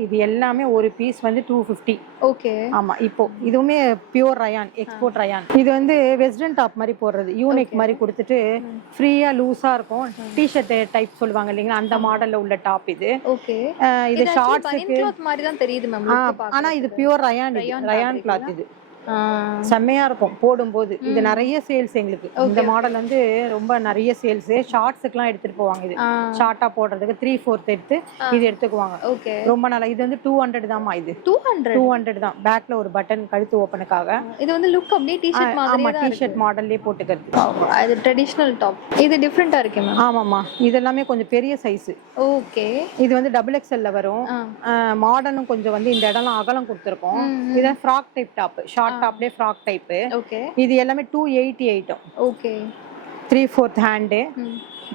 இது எல்லாமே ஒரு பீஸ் வந்து 250. ஓகே. ஆமா. இப்போ இதுவுமே பியூர் ரயான், எக்ஸ்போர்ட் ரயான். இது வந்து வெஸ்டர்ன் டாப் மாதிரி போடுறது, யூனிக் மாதிரி கொடுத்துட்டு ஃப்ரீயா லூஸா இருக்கும். டிஷர்ட் டைப் சொல்லுவாங்க இல்லைங்களா, அந்த மாடல்ல உள்ள டாப் இது. ஓகே. இது ஷார்ட்ஸ்க்கு மாதிரி தான் தெரியுது மேம். ஆனா இது பியூர் ரயான் கிளாத். இது செம்மையா இருக்கும் போடும்போது. இது நிறைய சேல்ஸ் எங்களுக்கு. இந்த மாடல் வந்து ரொம்ப நிறைய சேல்ஸ். ஷார்ட்ஸ்க்குலாம் எடுத்துட்டு போவாங்க. இது ஷார்ட்டா போடுறதுக்கு 3/4 எடுத்து இது எடுத்துக்குவாங்க. ரொம்ப நல்லா. இது வந்து 200 தான்மா. இது 200 தான். பேக்ல ஒரு பட்டன், கழுத்து ஓபனுக்காக. இது வந்து லுக் அப்படியே டி-ஷர்ட் மாதிரியே தான். டி-ஷர்ட் மாடல்லே போட்டுக்கிறது. இது ட்ரெடிஷனல் டாப். இது டிஃபரண்டா இருக்கு மேம். ஆமாமா. இதெல்லாமே கொஞ்சம் பெரிய சைஸ். ஓகே. இது வந்து டபுள் எக்ஸ்எல்ல வரும். மாடர்னும் கொஞ்சம் வந்து இந்த இடம்லாம் அகலம் கொடுத்துருக்கோம். இது frock type top, short டாப்லே frock type. Okay. இது எல்லாமே 280 ஐட்டம். ஓகே. 3/4 ஹேண்ட்,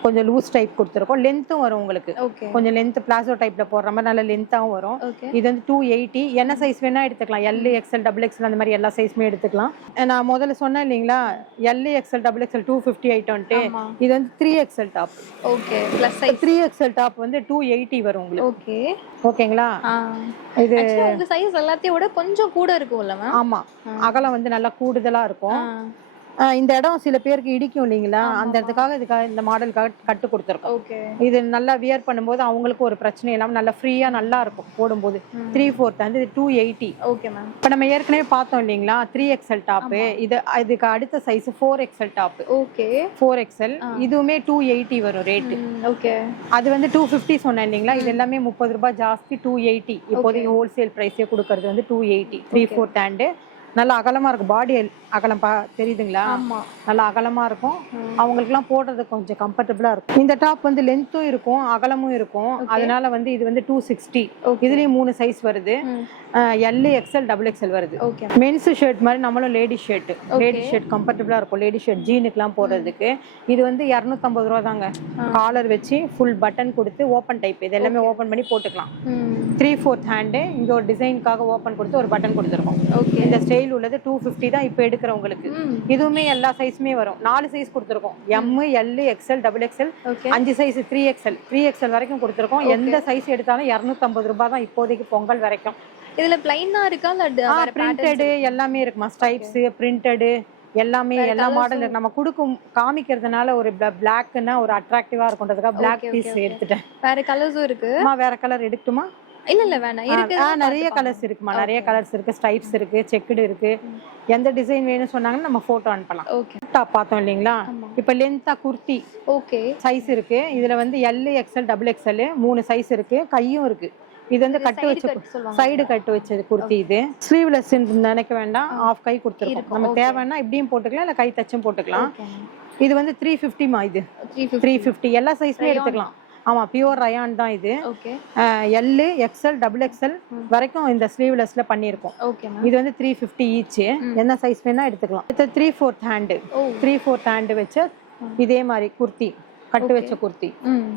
கொஞ்சம் லூஸ் டைப் கொடுத்துருக்கோம். லென்த்தும் வரும் உங்களுக்கு, கொஞ்சம் லென்த் பிளாசோ டைப்ல போடுற மாதிரி நல்ல லென்த்தாவும் வரும். இது வந்து 280. என்ன சைஸ் வேணா எடுத்துக்கலாம், எல், எக்ஸ்எல், டபுள் எக்ஸ்எல் அந்த மாதிரி எல்லா சைஸுமே எடுத்துக்கலாம். நான் முதல்ல சொன்னேன் இல்லைங்களா, எல், எக்ஸ்எல், டபுள் எக்ஸ்எல் 250 ஐட்டம்ட்டு. இது வந்து 3XL top. Okay. Plus size 3XL top வந்து 280 வரும் உங்களுக்கு. ஓகே. ஓகேங்களா. இது உங்க சைஸ் எல்லாத்தையும் விட கொஞ்சம் கூட இருக்கும்ல மேம்? ஆமா, அகலம் வந்து நல்லா கூடுதலா இருக்கும். இந்த இடம் சில பேருக்கு இடிக்கும் இல்லைங்களா, அந்த இடத்துக்காக இந்த மாடலுக்காக கட்டு கொடுத்துருக்கோம். இது நல்லா வியர் பண்ணும்போது அவங்களுக்கு ஒரு பிரச்சனை இல்லாம நல்லா ஃப்ரீயா நல்லா இருக்கும் போடும்போது. 3/4 வந்து 280. Okay ma'am. இப்ப நம்ம ஏற்கனவே பார்த்தோம் இல்லைங்களா 3XL டாப். இதுக்கு அடுத்த size 4XL top. Okay. 4XL இதுவுமே 280 வரும் ரேட். ஓகே. அது வந்து 250 சொன்னேன் இல்லைங்களா, இது எல்லாமே 30 ரூபாய் ஜாஸ்தி, 280. இப்போதைக்கு ஹோல்சேல் பிரைஸே கொடுக்கறது வந்து 280. 3/4 ஹேண்ட், நல்லா அகலமா இருக்கும். பாடி அகலம் தெரியுதுங்களா, நல்லா அகலமா இருக்கும். அவங்களுக்குலாம் போடுறது கொஞ்சம் கம்ஃபர்டபுளா இருக்கும். இந்த டாப் வந்து லென்த்தும் இருக்கும், அகலமும் இருக்கும். அதனால வந்து இது வந்து 260. இதுலயும் 3 சைஸ் வருது, எல், எக்ஸ்எல், டபுள் எக்ஸ்எல் வருது. மென்ஸ் ஷர்ட் மாதிரி நம்மளும் லேடி ஷர்ட் கம்ஃபர்டபுளா இருக்கும். லேடி ஷர்ட் ஜீனுக்குலாம் போடுறதுக்கு இது வந்து 250 ரூபா தாங்க. காலர் வச்சு ஃபுல் பட்டன் கொடுத்து ஓப்பன் டைப், இது எல்லாமே ஓப்பன் பண்ணி போட்டுக்கலாம். 3/4 ஹேண்டு, இங்க ஒரு டிசைனுக்காக ஓப்பன் கொடுத்து ஒரு பட்டன் கொடுத்துருக்கோம். இந்த ஸ்டைல் உள்ளது 250 தான் இப்ப எடுக்கிறவங்களுக்கு. இதுவுமே எல்லா சைஸுமே வரும். 4 சைஸ் கொடுத்துருக்கோம், M, L, XL, double XL, 5 size 3XL வரைக்கும் கொடுத்துருக்கோம். எந்த சைஸ் எடுத்தாலும் 250 ரூபாய் தான் இப்போதைக்கு பொங்கல் வரைக்கும். இதுல பிளைனா இருக்கா இல்ல பிரிண்டட் எல்லாமே இருக்குமா, ஸ்ட்ரைப்ஸ், பிரிண்டட், எல்லாமே எல்லா மாடல் நம்ம கொடுக்கும் காமிக்கிறதுனால ஒரு பிளாக்னா ஒரு அட்ராக்டிவா இருக்கும்ன்றதுக்காக பிளாக் பீஸ் எடுத்துட்டேன். வேற கலர்ஸும் இருக்கு. வேற கலர் எடுக்கட்டுமா? இல்ல வேணாம். இருக்கு. நிறைய கலர்ஸ் இருக்குமா, நிறைய கலர்ஸ் இருக்கு. ஸ்ட்ரைப்ஸ் இருக்கு, செக்குடு இருக்கு. எந்த டிசைன் வேணும்னு சொன்னாங்கன்னா நம்ம போட்டோ அனுப்பலாம். ஓகே. டாப் பார்த்தோம் இல்லீங்களா? இப்போ லென்த்தா குர்த்தி ஓகே சைஸ் இருக்கு. இதுல வந்து L, XL, double XL 3 size இருக்கு. கையும் இருக்கு. இது வந்து கட்டு வச்சு சைடு கட்டு வச்சது குர்த்தி. இது ஸ்லீவ்லெஸ் நினைக்க வேண்டாம், ஆஃப் கை கொடுத்துருக்கோம். நம்ம தேவைன்னா இப்படியும் போட்டுக்கலாம், இல்ல கை தச்சும் போட்டுக்கலாம். இது வந்து 350 இது 350 எல்லா சைஸ்மே எடுத்துக்கலாம். ஆமா, பியூர் ரயான் தான் இது. எல், எக்ஸ்எல், டபுள் எக்ஸ்எல் வரைக்கும் இந்த ஸ்லீவ்லெஸ்ல பண்ணிருக்கோம். இது வந்து 350 ஈச். என்ன சைஸ் வேணா எடுத்துக்கலாம். 3/4 ஹேண்ட் 3/4 ஹேண்ட் வச்ச இதே மாதிரி குர்த்தி, கட்டு வச்ச குர்த்தி.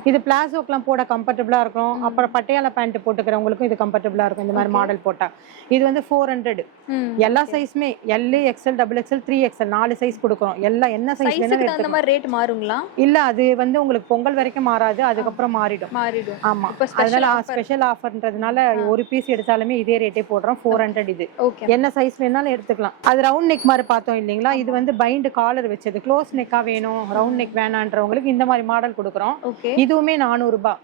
இது பிளாசோக்கெல்லாம் போட கம்ஃபர்டபுளா இருக்கும். அப்புறம் பட்டியாலா பேண்ட் போட்டுக்கிறவங்களுக்கும் இது கம்ஃபர்டபுளா இருக்கும் இந்த மாதிரி மாடல் போட்டா. இது வந்து 400. எல்லா சைஸ்மே L, XL, double XL, 3XL 4 size கொடுக்குறோம். எல்லாம் என்ன சைஸ் வேணா அந்த மாதிரி ரேட் மாறுங்களா? இல்ல, அது வந்து உங்களுக்கு பொங்கல் வரைக்கும் மாறாது, அதுக்கப்புறம் மாறிடும். ஆமா, அதனால ஸ்பெஷல் ஆஃபர்ன்றதுனால ஒரு பீஸ் எடுத்தாலுமே இதே ரேட்டே போடுறோம். 400 இது. என்ன சைஸ் வேணாலும் எடுத்துக்கலாம். அது ரவுண்ட் நெக் மாதிரி பார்த்தோம் இல்லைங்களா? இது வந்து பைண்ட் காலர் வச்சது. க்ளோஸ் நெக்கா வேணும், ரவுண்ட் நெக் வேணான்றவங்களுக்கு இந்த மாதிரி மாடல் கொடுக்குறோம். இதுவுமே 400 ரூபாய்.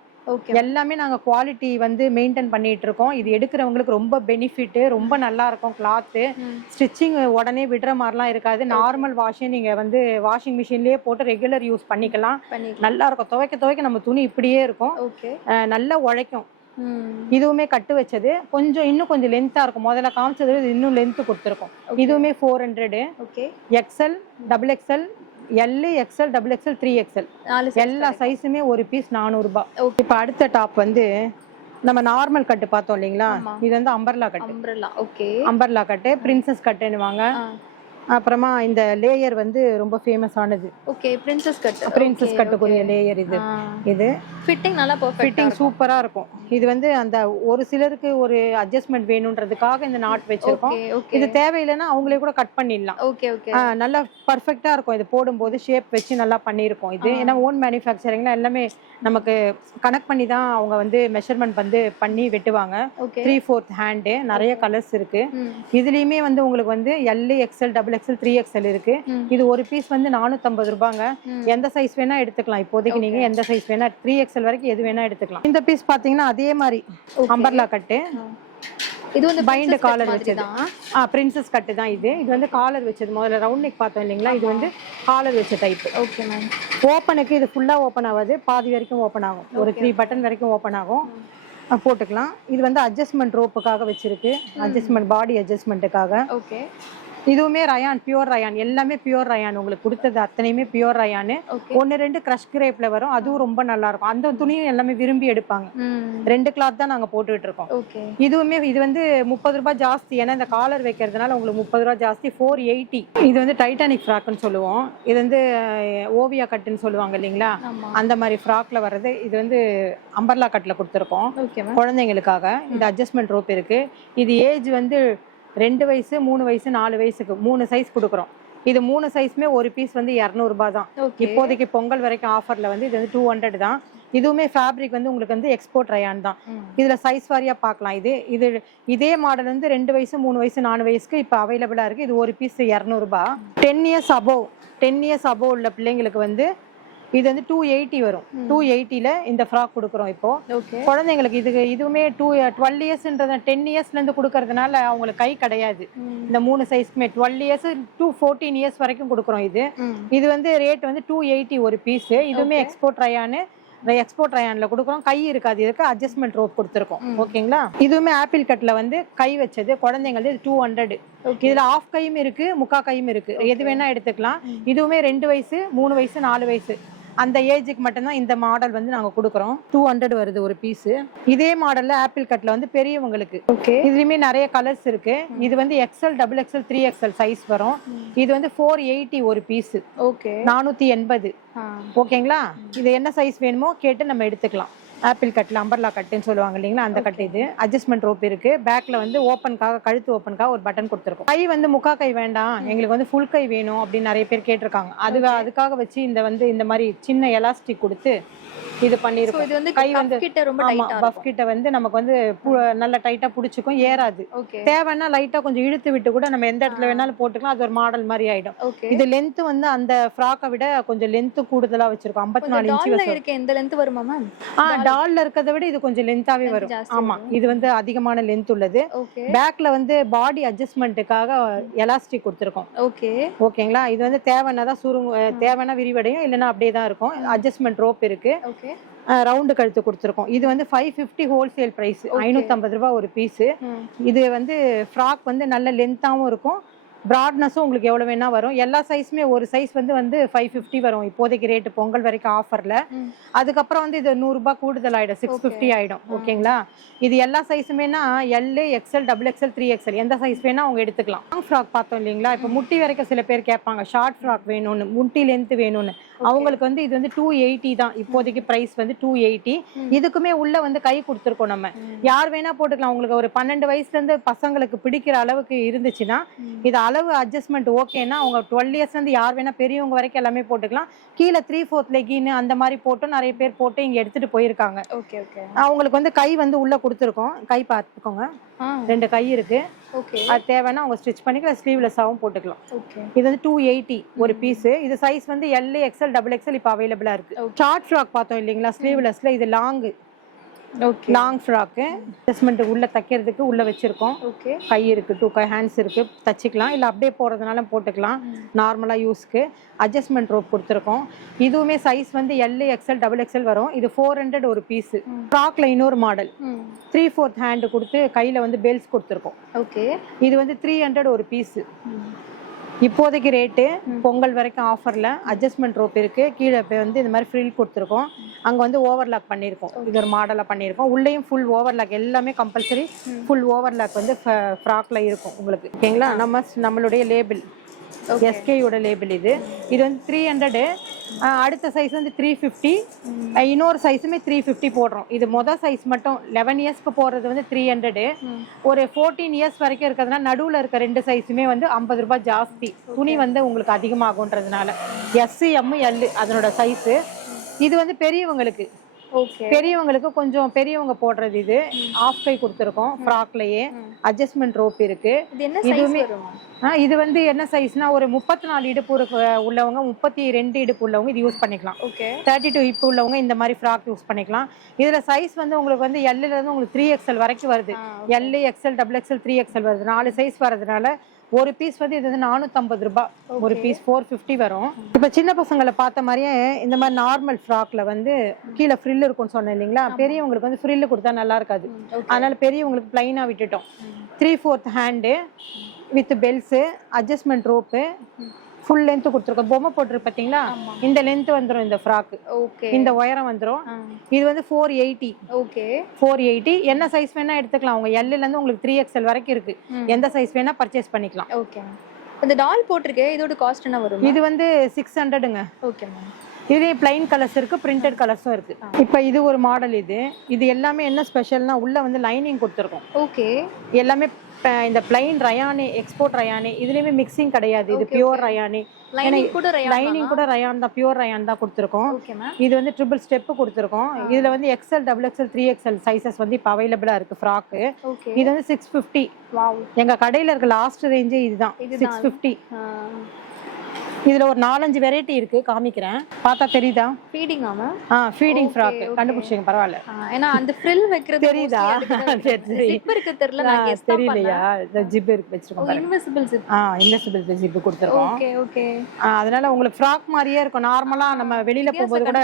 எல்லாமே நாங்க குவாலிட்டி வந்து மெயின்டைன் பண்ணிட்டு இருக்கோம். இது எடுக்கிறவங்களுக்கு ரொம்ப பெனிஃபிட், ரொம்ப நல்லா இருக்கும். கிளாத் ஸ்டிச்சிங் உடனே விடுற மாதிரிலாம் இருக்காது. நார்மல் வாஷிங் நீங்க வந்து வாஷிங் மிஷின்லயே போட்டு ரெகுலர் யூஸ் பண்ணிக்கலாம். நல்லா இருக்கும். துவைக்க நம்ம துணி இப்படியே இருக்கும். நல்லா உழைக்கும். இதுவுமே கட்டு வச்சது. இன்னும் கொஞ்சம் லென்த்தா இருக்கும். முதல்ல காமிச்சது இன்னும் லென்த் கொடுத்துருக்கோம். இதுவுமே 400. XL, double XL, L, XL, double XL, 3XL எல்லா சைஸுமே ஒரு பீஸ் 400 ரூபாய். இப்ப அடுத்த டாப் வந்து நம்ம நார்மல் கட்டு பார்த்தோம் இல்லைங்களா? இது வந்து umbrella cut. Umbrella cut, princess கட்டுன்னுவாங்க. அப்புறமா இந்த லேயர் வந்து ரொம்ப ஃபேமஸ் ஆனது. பிரின்சஸ் கட்டுக்குரிய லேயர் இது. இது ஃபிட்டிங் நல்லா பெர்ஃபெக்ட்டா, ஃபிட்டிங் சூப்பரா இருக்கும். இது வந்து அந்த ஒரு சிலருக்கு ஒரு அட்ஜஸ்ட்மென்ட் வேணும்ன்றதுக்காக இந்த நாட் வச்சிருக்கோம். இது தேவையில்லைன்னா அவங்களே கூட கட் பண்ணிடலாம். நல்லா பர்ஃபெக்ட்டா இருக்கும். இது போடும்போது ஷேப் வச்சு நல்லா பண்ணியிருக்கோம். இது ஏன்னா ஓன் மேனுஃபேக்சரிங்ல எல்லாமே நமக்கு கனெக்ட் பண்ணி தான் அவங்க வந்து மெஷர்மெண்ட் வந்து பண்ணி வெட்டுவாங்க. 3/4 ஹேண்டு. நிறைய கலர்ஸ் இருக்கு. இதுலயுமே வந்து உங்களுக்கு வந்து L, XL, double XL, 3XL இருக்கு. இது ஒரு பீஸ் வந்து 450 ரூபாங்க. எந்த சைஸ் வேணா எடுத்துக்கலாம். இப்போதைக்கு நீங்க எந்த சைஸ் வேணா 3XL வரைக்கும் எது வேணா எடுத்துக்கலாம். இந்த பீஸ் பாத்தீங்கன்னா அதே மாதிரி அம்பர்லா கட்டு. இது வந்து பைண்ட் காலர் வச்சது. பிரின்சஸ் கட்டு தான் இது. இது வந்து காலர் வச்சது. முதல்ல ரவுண்ட் நெக் பார்த்தோம் இல்லைங்களா? இது வந்து காலர் வச்ச டைப். ஓப்பனுக்கு இது ஃபுல்லா ஓப்பன் ஆகாது, பாதி வரைக்கும் ஓப்பன் ஆகும். ஒரு 3 பட்டன் வரைக்கும் ஓப்பன் ஆகும். போட்டுக்கலாம். இது வந்து அட்ஜஸ்ட்மெண்ட் ரோப்புக்காக வச்சிருக்கு. அட்ஜஸ்ட்மெண்ட் பாடி அட்ஜஸ்ட்மெண்ட்டுக்காக. இதுவுமே ரயான், பியூர் ரயான். எல்லாமே பியூர் ரயான். உங்களுக்கு கொடுத்தது அத்தனையுமே பியூர் ரயான். 1-2 கிரஷ் கிரேப்ல வரும். அதுவும் ரொம்ப நல்லா இருக்கும். அந்த துணியும் எல்லாமே விரும்பி எடுப்பாங்க. 2 கிளாத் தான் நாங்க போட்டுட்டு இருக்கோம். இதுவுமே இது வந்து 30 ரூபாய் ஜாஸ்தி. ஏன்னா இந்த காலர் வைக்கிறதுனால உங்களுக்கு 30 ரூபாய் ஜாஸ்தி. 480. இது வந்து டைட்டானிக் ஃப்ராக்னு சொல்லுவோம். இது வந்து ஓவியா கட்டுன்னு சொல்லுவாங்க இல்லைங்களா? அந்த மாதிரி ஃப்ராக்ல வர்றது. இது வந்து அம்பர்லா கட்ல கொடுத்துருக்கோம் குழந்தைங்களுக்காக. இந்த அட்ஜஸ்ட்மெண்ட் ரோப் இருக்கு. இது ஏஜ் வந்து 2 வயசு, 3 வயசு, 4 வயசுக்கு 3 சைஸ் கொடுக்குறோம். இது 3 சைஸ்மே ஒரு பீஸ் வந்து 200 ரூபாய் தான். இப்போதைக்கு பொங்கல் வரைக்கும் ஆஃபர்ல வந்து இது வந்து 200 தான். இதுவுமே ஃபேப்ரிக் வந்து உங்களுக்கு வந்து எக்ஸ்போர்ட் ரயான் தான். இதுல சைஸ் வாரியா பார்க்கலாம். இதே மாடல் வந்து 2 வயசு, 3 வயசு, 4 வயசுக்கு இப்ப அவைலபிளா இருக்கு. இது ஒரு பீஸ் 200 ரூபாய். 10 இயர்ஸ் அபோவ் உள்ள பிள்ளைங்களுக்கு வந்து இது வந்து 280 வரும். 280ல இந்த ஃப்ராக் கொடுக்குறோம் இப்போ குழந்தைங்களுக்கு. இதுவுமே 12 இயர்ஸ்ன்றது 10 இயர்ஸ்ல இருந்து கொடுக்கறதுனால அவங்களுக்கு கை கிடையாது. இந்த 3 சைஸ்க்குமே 12 இயர்ஸ் to 14 இயர்ஸ் வரைக்கும் கொடுக்குறோம். இது வந்து ரேட் வந்து 280 ஒரு பீஸ். இதுவுமே எக்ஸ்போர்ட் ரயான்ல கொடுக்குறோம். கை இருக்காது. இதுக்கு அட்ஜஸ்ட்மெண்ட் ரோப் கொடுத்துருக்கோம். ஓகேங்களா? இதுவுமே ஆப்பிள் கட்ல வந்து கை வச்சது குழந்தைங்களுக்கு. இது 200. இதுல ஆஃப் கையும் இருக்கு, முக்கா கையும் இருக்கு. எது வேணா எடுத்துக்கலாம். இதுவுமே 2 வயசு, 3 வயசு, 4 வயசு அந்த ஏஜுக்கு மட்டும்தான் இந்த மாடல் வந்து நாங்க கொடுக்குறோம். 200 வருது ஒரு பீஸ். இதே மாடல்ல ஆப்பிள் கட்ல வந்து பெரியவங்களுக்கு. இதுலயுமே நிறைய கலர்ஸ் இருக்கு. இது வந்து XL, double XL, 3XL size வரும். இது வந்து 480 ஒரு பீஸ். 480. ஓகேங்களா? இது என்ன சைஸ் வேணுமோ கேட்டு நம்ம எடுத்துக்கலாம். ஆப்பிள் கட்ல அம்பர்லா கட்டுன்னு சொல்லுவாங்க இல்லைங்களா? அந்த கட்டு. இது அட்ஜஸ்ட்மெண்ட் ரோப் இருக்கு. பேக்ல வந்து ஓப்பனுக்காக, கழுத்து ஓப்பனுக்காக ஒரு பட்டன் கொடுத்துருக்கோம். கை வந்து முக்கா கை வேண்டாம், எங்களுக்கு வந்து ஃபுல் கை வேணும் அப்படின்னு நிறைய பேர் கேட்டிருக்காங்க. அதுக்காக வச்சு இந்த மாதிரி சின்ன எலாஸ்டிக் கொடுத்து இது பண்ணிருக்கோம். இது வந்து கை வந்து கிட்ட ரொம்ப ஆமா டைட்டா பஃப் கிட்ட வந்து நமக்கு வந்து நல்ல டைட்டா புடிச்சுக்கும், ஏறாது. தேவைன்னா லைட்டா கொஞ்சம் இழுத்து விட்டு கூட நம்ம எந்த இடத்துல வேணாலும் போட்டுக்கலாம். அது ஒரு மாடல் மாதிரி ஆயிடும். இது லென்த் வந்து அந்த ஃப்ராக்கை விட கொஞ்சம் லென்த் கூடுதலா வச்சிருக்கோம். 54 இன்ச் வரும். எந்த லென்த் வருமா மேம்? டால்ல இருக்கதை விட இது கொஞ்சம் லென்த்தாவே வரும். ஆமா இது வந்து அதிகமான லென்த் உள்ளது. பேக்ல வந்து பாடி அட்ஜஸ்ட்மெண்ட்டுக்காக எலாஸ்டிக் கொடுத்துருக்கோம். ஓகேங்களா? இது வந்து தேவைன்னா தேவைன்னா விரிவடையும், இல்லைன்னா அப்படியே தான் இருக்கும். அட்ஜஸ்ட்மெண்ட் ரோப் இருக்கு. ரவுண்டு கழுத்து கொடுத்துருக்கோம். இது வந்து 550 ஹோல்சேல் பிரைஸ், 550 ரூபாய் ஒரு பீஸ். இது வந்து ஃப்ராக் வந்து நல்ல லென்த்தாவும் இருக்கும், பிராட்னஸும் உங்களுக்கு எவ்வளவு வேணா வரும். எல்லா சைஸுமே ஒரு சைஸ் வந்து 550 வரும் இப்போதைக்கு ரேட்டு, பொங்கல் வரைக்கும் ஆஃபர்ல. அதுக்கப்புறம் வந்து இது 100 ரூபாய் கூடுதல் ஆயிடும், 650 ஆயிடும். ஓகேங்களா? இது எல்லா சைஸுமேனா L, XL, double XL, 3XL எந்த சைஸ் வேணா அவங்க எடுத்துக்கலாம். லாங் ஃப்ராக் பார்த்தோம் இல்லைங்களா, இப்போ முட்டி வரைக்கும் சில பேர் கேட்பாங்க ஷார்ட் ஃப்ராக் வேணும்னு, முட்டி லென்த் வேணும்னு. அவங்களுக்கு வந்து இது வந்து 280 தான் இப்போதைக்கு பிரைஸ் வந்து 280. இதுக்குமே உள்ள வந்து கை கொடுத்துருக்கோம் நம்ம, யார் வேணா போட்டுக்கலாம். உங்களுக்கு ஒரு 12 வயசுல இருந்து பசங்களுக்கு பிடிக்கிற அளவுக்கு இருந்துச்சுன்னா, இது அளவு அட்ஜஸ்ட்மெண்ட் ஓகேன்னா அவங்க 12 இயர்ஸ்ல இருந்து யார் வேணா பெரியவங்க வரைக்கும் எல்லாமே போட்டுக்கலாம். கீழே 3/4 லெகின் அந்த மாதிரி போட்டு நிறைய பேர் போட்டு இங்க எடுத்துட்டு போயிருக்காங்க. அவங்களுக்கு வந்து கை வந்து உள்ள கொடுத்துருக்கோம். கை பார்த்துக்கோங்க, 2 கை இருக்கு. அது தேவைன்னா அவங்க ஸ்டிச் பண்ணிக்கலாம், ஸ்லீவ்லெஸ்ஸாவும் போட்டுக்கலாம். இது வந்து 280 ஒரு பீஸ். இது சைஸ் வந்து எல், எக்ஸ்எல், டபுள் எக்ஸ்எல் இப்போ அவைலபிளா இருக்கு. ஷார்ட் ஃப்ராக் பார்த்தோம் இல்லைங்களா ஸ்லீவ்லெஸ்ல, இது லாங் ஃப்ராக்கு. அட்ஜஸ்ட்மெண்ட் உள்ள தைக்கிறதுக்கு உள்ள வச்சிருக்கோம். கை இருக்கு, 2 ஹேண்ட்ஸ் இருக்கு, தச்சுக்கலாம், இல்ல அப்படியே போறதுனால போட்டுக்கலாம். நார்மலா யூஸ்க்கு அட்ஜஸ்ட்மெண்ட் ரோப் கொடுத்துருக்கோம். இதுவுமே சைஸ் வந்து எல், எக்ஸ்எல், டபுள் எக்ஸ்எல் வரும். இது 400 ஒரு பீஸ். ஃப்ராக்ல இன்னொரு மாடல் 3/4 ஹேண்ட் கொடுத்து கையில வந்து பெல்ஸ் கொடுத்துருக்கோம். இது வந்து 300 ஒரு பீஸ். இப்போதைக்கு ரேட்டு பொங்கல் வரைக்கும் ஆஃபர்ல. அட்ஜஸ்ட்மெண்ட் ரோப் இருக்கு, கீழே வந்து இந்த மாதிரி ஃப்ரில் கொடுத்துருக்கோம். அங்க வந்து ஓவர்லாக் பண்ணிருக்கோம், இது ஒரு மாடலா பண்ணிருக்கோம். உள்ளேயும் ஃபுல் ஓவர்லாக், எல்லாமே கம்பல்சரி ஃபுல் ஓவர்லாக் வந்து ஃப்ராக்ல இருக்கும் உங்களுக்கு. ஓகேங்களா? நம்மளுடைய லேபிள் எஸ்கேயோட லேபிள் இது. இது வந்து 300. அடுத்த சைஸ் வந்து 350. இன்னொரு சைஸுமே 350 போடுறோம். இது மொதல் சைஸ் மட்டும் 11 இயர்ஸ்க்கு போடுறது வந்து 300. ஒரு 14 இயர்ஸ் வரைக்கும் இருக்கிறதுனா நடுவில் இருக்க 2 சைஸுமே வந்து 50 ரூபாய் ஜாஸ்தி. துணி வந்து உங்களுக்கு அதிகமாகுன்றதுனால எஸ், எம், எல் அதனோட சைஸு. இது வந்து பெரியவங்களுக்கு, பெரியவங்களுக்கு கொஞ்சம் பெரியவங்க போடுறது. இது ஆஃப் கை கொடுத்துருக்கோம் ஃப்ராக்லயே. அட்ஜஸ்ட்மெண்ட் ரோப் இருக்கு. இதுவுமே இது வந்து என்ன சைஸ்னா ஒரு 34 இடுப்பு உள்ளவங்க, 32 இடுப்பு உள்ளவங்க இது யூஸ் பண்ணிக்கலாம். 32 ஹிப் உள்ளவங்க இந்த மாதிரி ஃப்ராக் யூஸ் பண்ணிக்கலாம். இதுல சைஸ் வந்து உங்களுக்கு வந்து எல்ல இருந்து உங்களுக்கு 3XL வரைக்கும் வருது. L, XL, double XL, 3XL வருது. 4 சைஸ் வரதுனால ஒரு பீஸ் வந்து இது வந்து 450 ரூபாய் ஒரு பீஸ், 450 வரும். இப்ப சின்ன பசங்களை பார்த்த மாதிரியே இந்த மாதிரி நார்மல் ஃப்ராக்ல வந்து கீழே ஃப்ரில் இருக்கும்னு சொன்னேன் இல்லைங்களா, பெரியவங்களுக்கு வந்து ஃப்ரில் கொடுத்தா நல்லா இருக்காது, அதனால பெரியவங்களுக்கு பிளைனா விட்டுட்டோம். 3/4 hand with bells, adjustment rope, full length கொடுத்துருக்கோம். பொம்மை போட்டுருக்கு பாத்தீங்களா, இந்த லென்த் வந்துடும் இந்த ஃப்ராக், இந்த உயரம் வந்துடும். இது வந்து 480. 480 என்ன சைஸ் வேணா எடுத்துக்கலாம். அவங்க எல்ல இருந்து உங்களுக்கு 3XL வரைக்கும் இருக்கு, எந்த சைஸ் வேணா பர்ச்சேஸ் பண்ணிக்கலாம். இந்த டால் போட்டிருக்கேன், இதோட காஸ்ட் என்ன வரும்? இது வந்து 600ங்க. இதுலேயே பிளைன் கலர்ஸ் இருக்கு, பிரிண்டட் கலர்ஸும் இருக்கு. இப்போ இது ஒரு மாடல். இது எல்லாமே என்ன ஸ்பெஷல்னா உள்ள வந்து லைனிங் கொடுத்துருக்கோம். எல்லாமே இந்த பிளைன் ரயானி, எக்ஸ்போர்ட் ரயானி. இதுலயுமே மிக்சிங் கிடையாது, இது பியூர் ரயானி. லைனிங் கூட ரயான் தான், பியூர் ரயான் தான் கொடுத்துருக்கோம். இது வந்து ட்ரிபிள் ஸ்டெப் கொடுத்துருக்கோம். இதுல வந்து XL, double XL, 3XL sizes வந்து இப்போ அவைலபிளா இருக்கு ஃப்ராக்கு. இது வந்து 650. எங்க கடையில இருக்க லாஸ்ட் ரேஞ்சே இதுதான், 650. இதுல ஒரு 4-5 வெரைட்டி இருக்கு, காமிக்கிறேன். பார்த்தா தெரியுதா? ஃபீடிங்கா மேம்? ஃபீடிங் ஃப்ராக் கண்டுபிடிச்சீங்க, பரவாயில்ல. ஏன்னா அந்த ஃப்ரில் வைக்கிறது தெரியுதா? சரி ஜிப் இருக்கு, தெரியல, நான் கெஸ் தெரியலையா? இந்த ஜிப் இருக்கு வெச்சிருக்கோம், இன்விசிபிள் ஜிப். இன்விசிபிள் ஜிப் கொடுத்திருக்கோம். ஓகே. அதனால உங்களுக்கு ஃப்ராக் மாதிரியே இருக்கும். நார்மலா நம்ம வெளியில போகும்போது கூட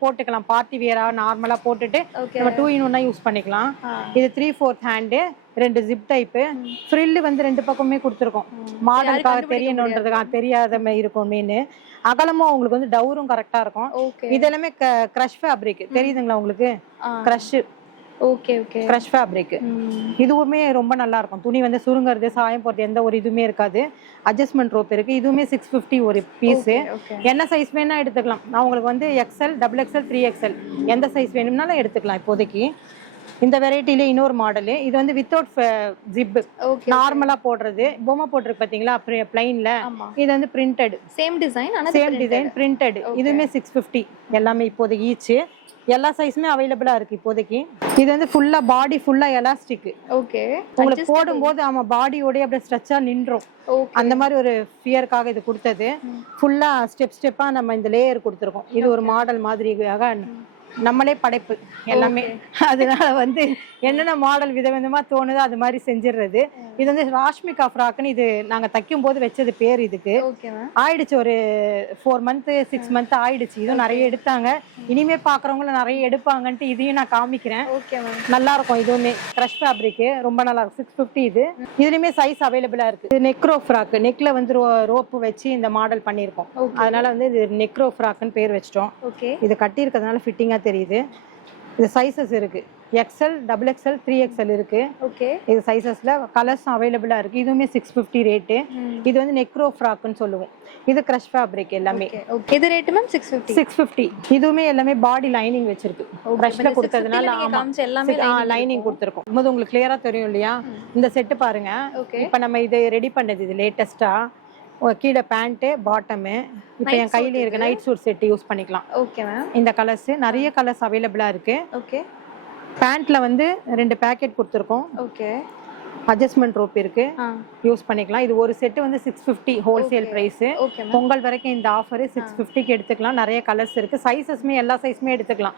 போட்டுக்கலாம், பார்ட்டி வியரா நார்மலா போட்டுட்டு நம்ம 2-in-1 யூஸ் பண்ணிக்கலாம். இது 3/4 ஹேண்டு, 2 ஜிப் டைப்பு. ஃப்ரில் வந்து 2 பக்கமே கொடுத்துருக்கோம், மாடலுக்காக தெரியணுன்றதுக்காக, தெரியாத மாதிரி இருக்கும் மீன். அகலமும் உங்களுக்கு வந்து டவுரும் கரெக்டா இருக்கும். இது எல்லாமே கிரஷ் ஃபேப்ரிக் தெரியுதுங்களா உங்களுக்கு? Crush fabric. இதுவுமே ரொம்ப நல்லா இருக்கும். துணி வந்து சுருங்கிறது, சாயம் போறது எந்த ஒரு இதுவுமே இருக்காது. அட்ஜஸ்ட்மெண்ட் ரோப் இருக்கு. இதுவுமே 650 ஒரு பீஸ். என்ன சைஸ் வேணா எடுத்துக்கலாம். நான் உங்களுக்கு வந்து எக்ஸ்எல், டபுள் எக்ஸ்எல், 3XL எந்த சைஸ் வேணும்னாலும் எடுத்துக்கலாம் இப்போதைக்கு. இந்த வெரைட்டிலே இன்னொரு மாடல். இது வந்து வித்தவுட் ஜிப், நார்மலா போடுறது. பொம்மை போட்டிருக்கு பாத்தீங்களா பிளைன்ல, இது வந்து பிரிண்டட். சேம் டிசைன் ஆனா சேம் டிசைன் பிரிண்டட். இதுமே 650 எல்லாமே இப்போதைக்கு ஈச். எல்லா சைஸுமே அவைலபிளா இருக்கு இப்போதைக்கு. இது வந்து ஃபுல்லா பாடி ஃபுல்லா எலாஸ்டிக். ஓகே. உங்களுக்கு போடும்போது ஆமா பாடியோட அப்படியே ஸ்ட்ரெச்சா நின்றோம். அந்த மாதிரி ஒரு ஃபியர்க்காக இது கொடுத்தது. ஃபுல்லா ஸ்டெப்பா நம்ம இந்த லேயர் கொடுத்துருக்கோம். இது ஒரு மாடல் மாதிரியாக நம்மளே படைப்பு எல்லாமே. அதனால வந்து என்னென்ன மாடல் விதவிதமா தோணுதோ அது மாதிரி செஞ்சிடுறது. இது வந்து ராஷ்மிகா ஃப்ராக்னு இது நாங்க தைக்கும் போது வச்சது பேர். இதுக்கு ஆயிடுச்சு ஒரு 4 month 6 month ஆயிடுச்சு. இதுவும் நிறைய எடுத்தாங்க. இனிமே பாக்குறவங்களும் நிறைய எடுப்பாங்கன்ட்டு இதையும் நான் காமிக்கிறேன். நல்லா இருக்கும். இதுவுமே கிரஷ் ஃபேப்ரிக், ரொம்ப நல்லா இருக்கும். 650. இது இதுலயுமே சைஸ் அவைலபிளா இருக்கு. இது நெக்ரோ ஃப்ராக், நெக்ல வந்து ரோப்பு வச்சு இந்த மாடல் பண்ணிருக்கோம். அதனால வந்து இது நெக்ரோ ஃப்ராக்னு பேர் வச்சிட்டோம். இது கட்டி இருக்கிறதுனால ஃபிட்டிங்கா தெரியுது. இது சைஸஸ் இருக்கு. XL, XXL, 3XL இருக்கு. இது சைஸஸ்ல கலர்ஸ் அவைலபிளா இருக்கு. இதுவுமே 650 ரேட்டு. இது வந்து நெக்ரோ ஃப்ராக்னு சொல்லுவோம். இது கிரஷ் ஃபேப்ரிக் எல்லாமே. இது ரேட் மேம் 650. 650. இதுவுமே எல்லாமே பாடி லைனிங் வச்சிருக்கு. பிரஷ்ல கொடுத்ததுனால எல்லாமே லைனிங் கொடுத்துருக்கோம். இது உங்களுக்கு கிளியரா தெரியும் இல்லையா? இந்த செட் பாருங்க. இப்ப நம்ம இது ரெடி பண்ணது. இது லேட்டஸ்டா கீழே பேண்ட் பாட்டம். இப்போ என் கையில இருக்க நைட் சூட் செட் யூஸ் பண்ணிக்கலாம். Okay ma'am. இந்த கலர்ஸ் நிறைய கலர்ஸ் அவைலபிளா இருக்கு. ஓகே. பேண்ட்ல வந்து 2 பேக்கெட் கொடுத்துருக்கோம். ஓகே. அட்ஜஸ்ட்மெண்ட் ரோப் இருக்கு, யூஸ் பண்ணிக்கலாம். இது ஒரு செட் வந்து 650 ஹோல்சேல் பிரைஸ். பொங்கல் வரைக்கும் இந்த ஆஃபர் 650க்கு எடுத்துக்கலாம். நிறைய கலர்ஸ் இருக்கு. சைஸஸ்மே எல்லா சைஸுமே எடுத்துக்கலாம்.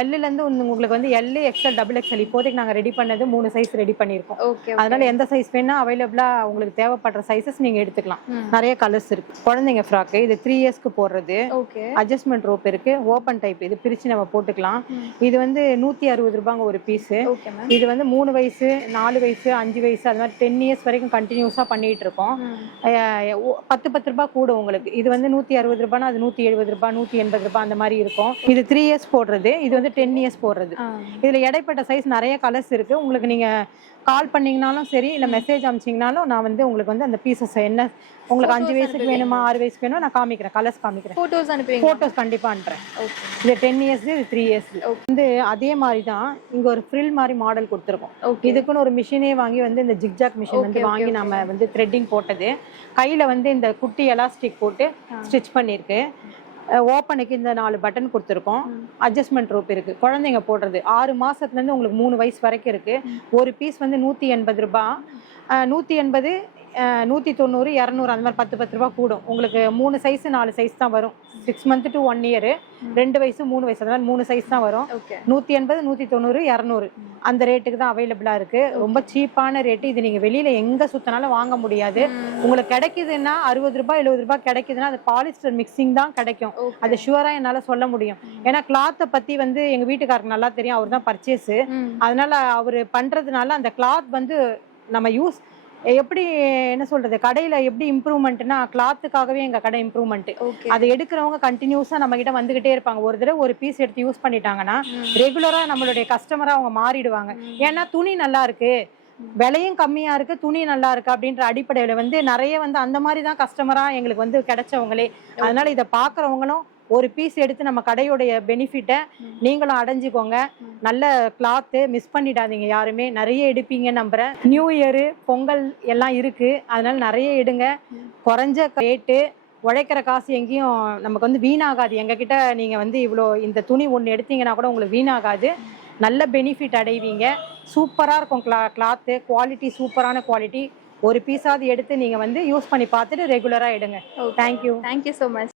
எல்ல இருந்து உங்களுக்கு வந்து L, XL, XXL இப்போதைக்கு நாங்க ரெடி பண்ணது 3 சைஸ் ரெடி பண்ணிருக்கோம். அதனால எந்த சைஸ் வேணா அவைலபிளா உங்களுக்கு தேவைப்படுற சைஸஸ் நீங்க எடுத்துக்கலாம். நிறைய கலர்ஸ் இருக்கு. குழந்தைங்க ஃப்ராக், இது 3 இயர்ஸ்க்கு போடுறது. அட்ஜஸ்ட்மெண்ட் ரோப் இருக்கு, ஓபன் டைப். இது பிரிச்சு நம்ம போட்டுக்கலாம். இது வந்து 160 ரூபாங்க ஒரு பீஸ். இது வந்து 3 வயசு 4 வயசு 5 வயசு அது மாதிரி 10 இயர்ஸ் வரைக்கும் கண்டினியூஸா பண்ணிட்டு இருக்கோம். 10 ரூபாய் கூட உங்களுக்கு. இது வந்து 160 ரூபாய்னா அது 170 ரூபாய் 180 ரூபாய் அந்த மாதிரி இருக்கும். இது 3 இயர்ஸ் போடுறது. இது வந்து 10 இயர்ஸ் போடுறது. இதுல இடைப்பட்ட சைஸ் நிறைய கலர்ஸ் இருக்கு. உங்களுக்கு நீங்க கால் பண்ணீங்கனாலும் சரி, இல்ல மெசேஜ் அனுப்பிச்சீங்கனாலும் நான் வந்து உங்களுக்கு வந்து அந்த பீசஸ் என்ன உங்களுக்கு 5 வயசுக்கு வேணுமா 6 வயசுக்கு வேணுமா நான் காமிக்கிறேன். கலர்ஸ் காமிக்கிறேன். போட்டோஸ் அனுப்புறீங்க? போட்டோஸ் கண்டிப்பா அனுப்புறேன். இது 10 இயர்ஸ், இது 3 இயர்ஸ். வந்து அதே மாதிரி தான் இங்க ஒரு ஃப்ரில் மாதிரி மாடல் கொடுத்துருக்கோம். இதுக்குன்னு ஒரு மிஷினே வாங்கி வந்து இந்த ஜிக்ஜாக் மிஷின் வந்து வாங்கி நம்ம வந்து த்ரெட்டிங் போட்டது. கையில வந்து இந்த குட்டி எலாஸ்டிக் போட்டு ஸ்டிச் பண்ணிருக்கு. ஓப்பனுக்கு இந்த 4 பட்டன் கொடுத்துருக்கோம். அட்ஜஸ்ட்மெண்ட் ரோப் இருக்கு. குழந்தைங்க போடுறது 6 மாசத்துல இருந்து உங்களுக்கு 3 வயசு வரைக்கும் இருக்கு. ஒரு பீஸ் வந்து 180 ரூபாய். 180 190 200 அந்த மாதிரி 10 ரூபாய் கூடும். உங்களுக்கு 3 சைஸ் 4 சைஸ் தான் வரும். 6 month to 1 year, 2 வயசு 3 வயசு அந்த மாதிரி 3 சைஸ் தான் வரும். 180 190 200 அந்த ரேட்டுக்கு தான் அவைலபிளா இருக்கு. ரொம்ப சீப்பான ரேட்டு. இது நீங்க வெளியில எங்க சுத்தினாலும் வாங்க முடியாது. உங்களுக்கு கிடைக்குதுன்னா 60 ரூபாய் 70 ரூபாய் கிடைக்குதுன்னா அது பாலிஸ்டர் மிக்சிங் தான் கிடைக்கும். அது ஷுவரா என்னால சொல்ல முடியும். ஏன்னா கிளாத்தை பத்தி வந்து எங்க வீட்டுக்காரருக்கு நல்லா தெரியும். அவர் தான் பர்ச்சேஸ். அதனால அவரு பண்றதுனால அந்த கிளாத் வந்து நம்ம யூஸ் எப்படி என்ன சொல்றது கடையில எப்படி இம்ப்ரூவ்மெண்ட்னா கிளாத்துக்காகவே எங்க கடை இம்ப்ரூவ்மெண்ட். அதை எடுக்கிறவங்க கண்டினியூஸா நம்ம கிட்ட வந்துகிட்டே இருப்பாங்க. ஒரு தடவை ஒரு பீஸ் எடுத்து யூஸ் பண்ணிட்டாங்கன்னா ரெகுலரா நம்மளுடைய கஸ்டமரா அவங்க மாறிடுவாங்க. ஏன்னா துணி நல்லா இருக்கு, விலையும் கம்மியா இருக்கு, துணி நல்லா இருக்கு அப்படின்ற அடிப்படையில வந்து நிறைய வந்து அந்த மாதிரி தான் கஸ்டமரா எங்களுக்கு வந்து கிடைச்சவங்களே. அதனால இதை பாக்குறவங்களும் ஒரு பீஸ் எடுத்து நம்ம கடையோடைய பெனிஃபிட்டை நீங்களும் அடைஞ்சுக்கோங்க. நல்ல கிளாத்து மிஸ் பண்ணிடாதீங்க யாருமே. நிறைய எடுப்பீங்க நம்புறேன். நியூ இயரு பொங்கல் எல்லாம் இருக்கு. அதனால நிறைய எடுங்க. குறைஞ்ச ரேட்டு, உழைக்கிற காசு எங்கேயும் நமக்கு வந்து வீணாகாது. எங்ககிட்ட நீங்க வந்து இவ்வளோ இந்த துணி ஒன்று எடுத்தீங்கன்னா கூட உங்களுக்கு வீணாகாது. நல்ல பெனிஃபிட் அடைவீங்க. சூப்பராக இருக்கும் கிளாத்து. குவாலிட்டி சூப்பரான குவாலிட்டி. ஒரு பீஸாவது எடுத்து நீங்க வந்து யூஸ் பண்ணி பார்த்துட்டு ரெகுலரா எடுங்க. தேங்க்யூ. Thank you so much.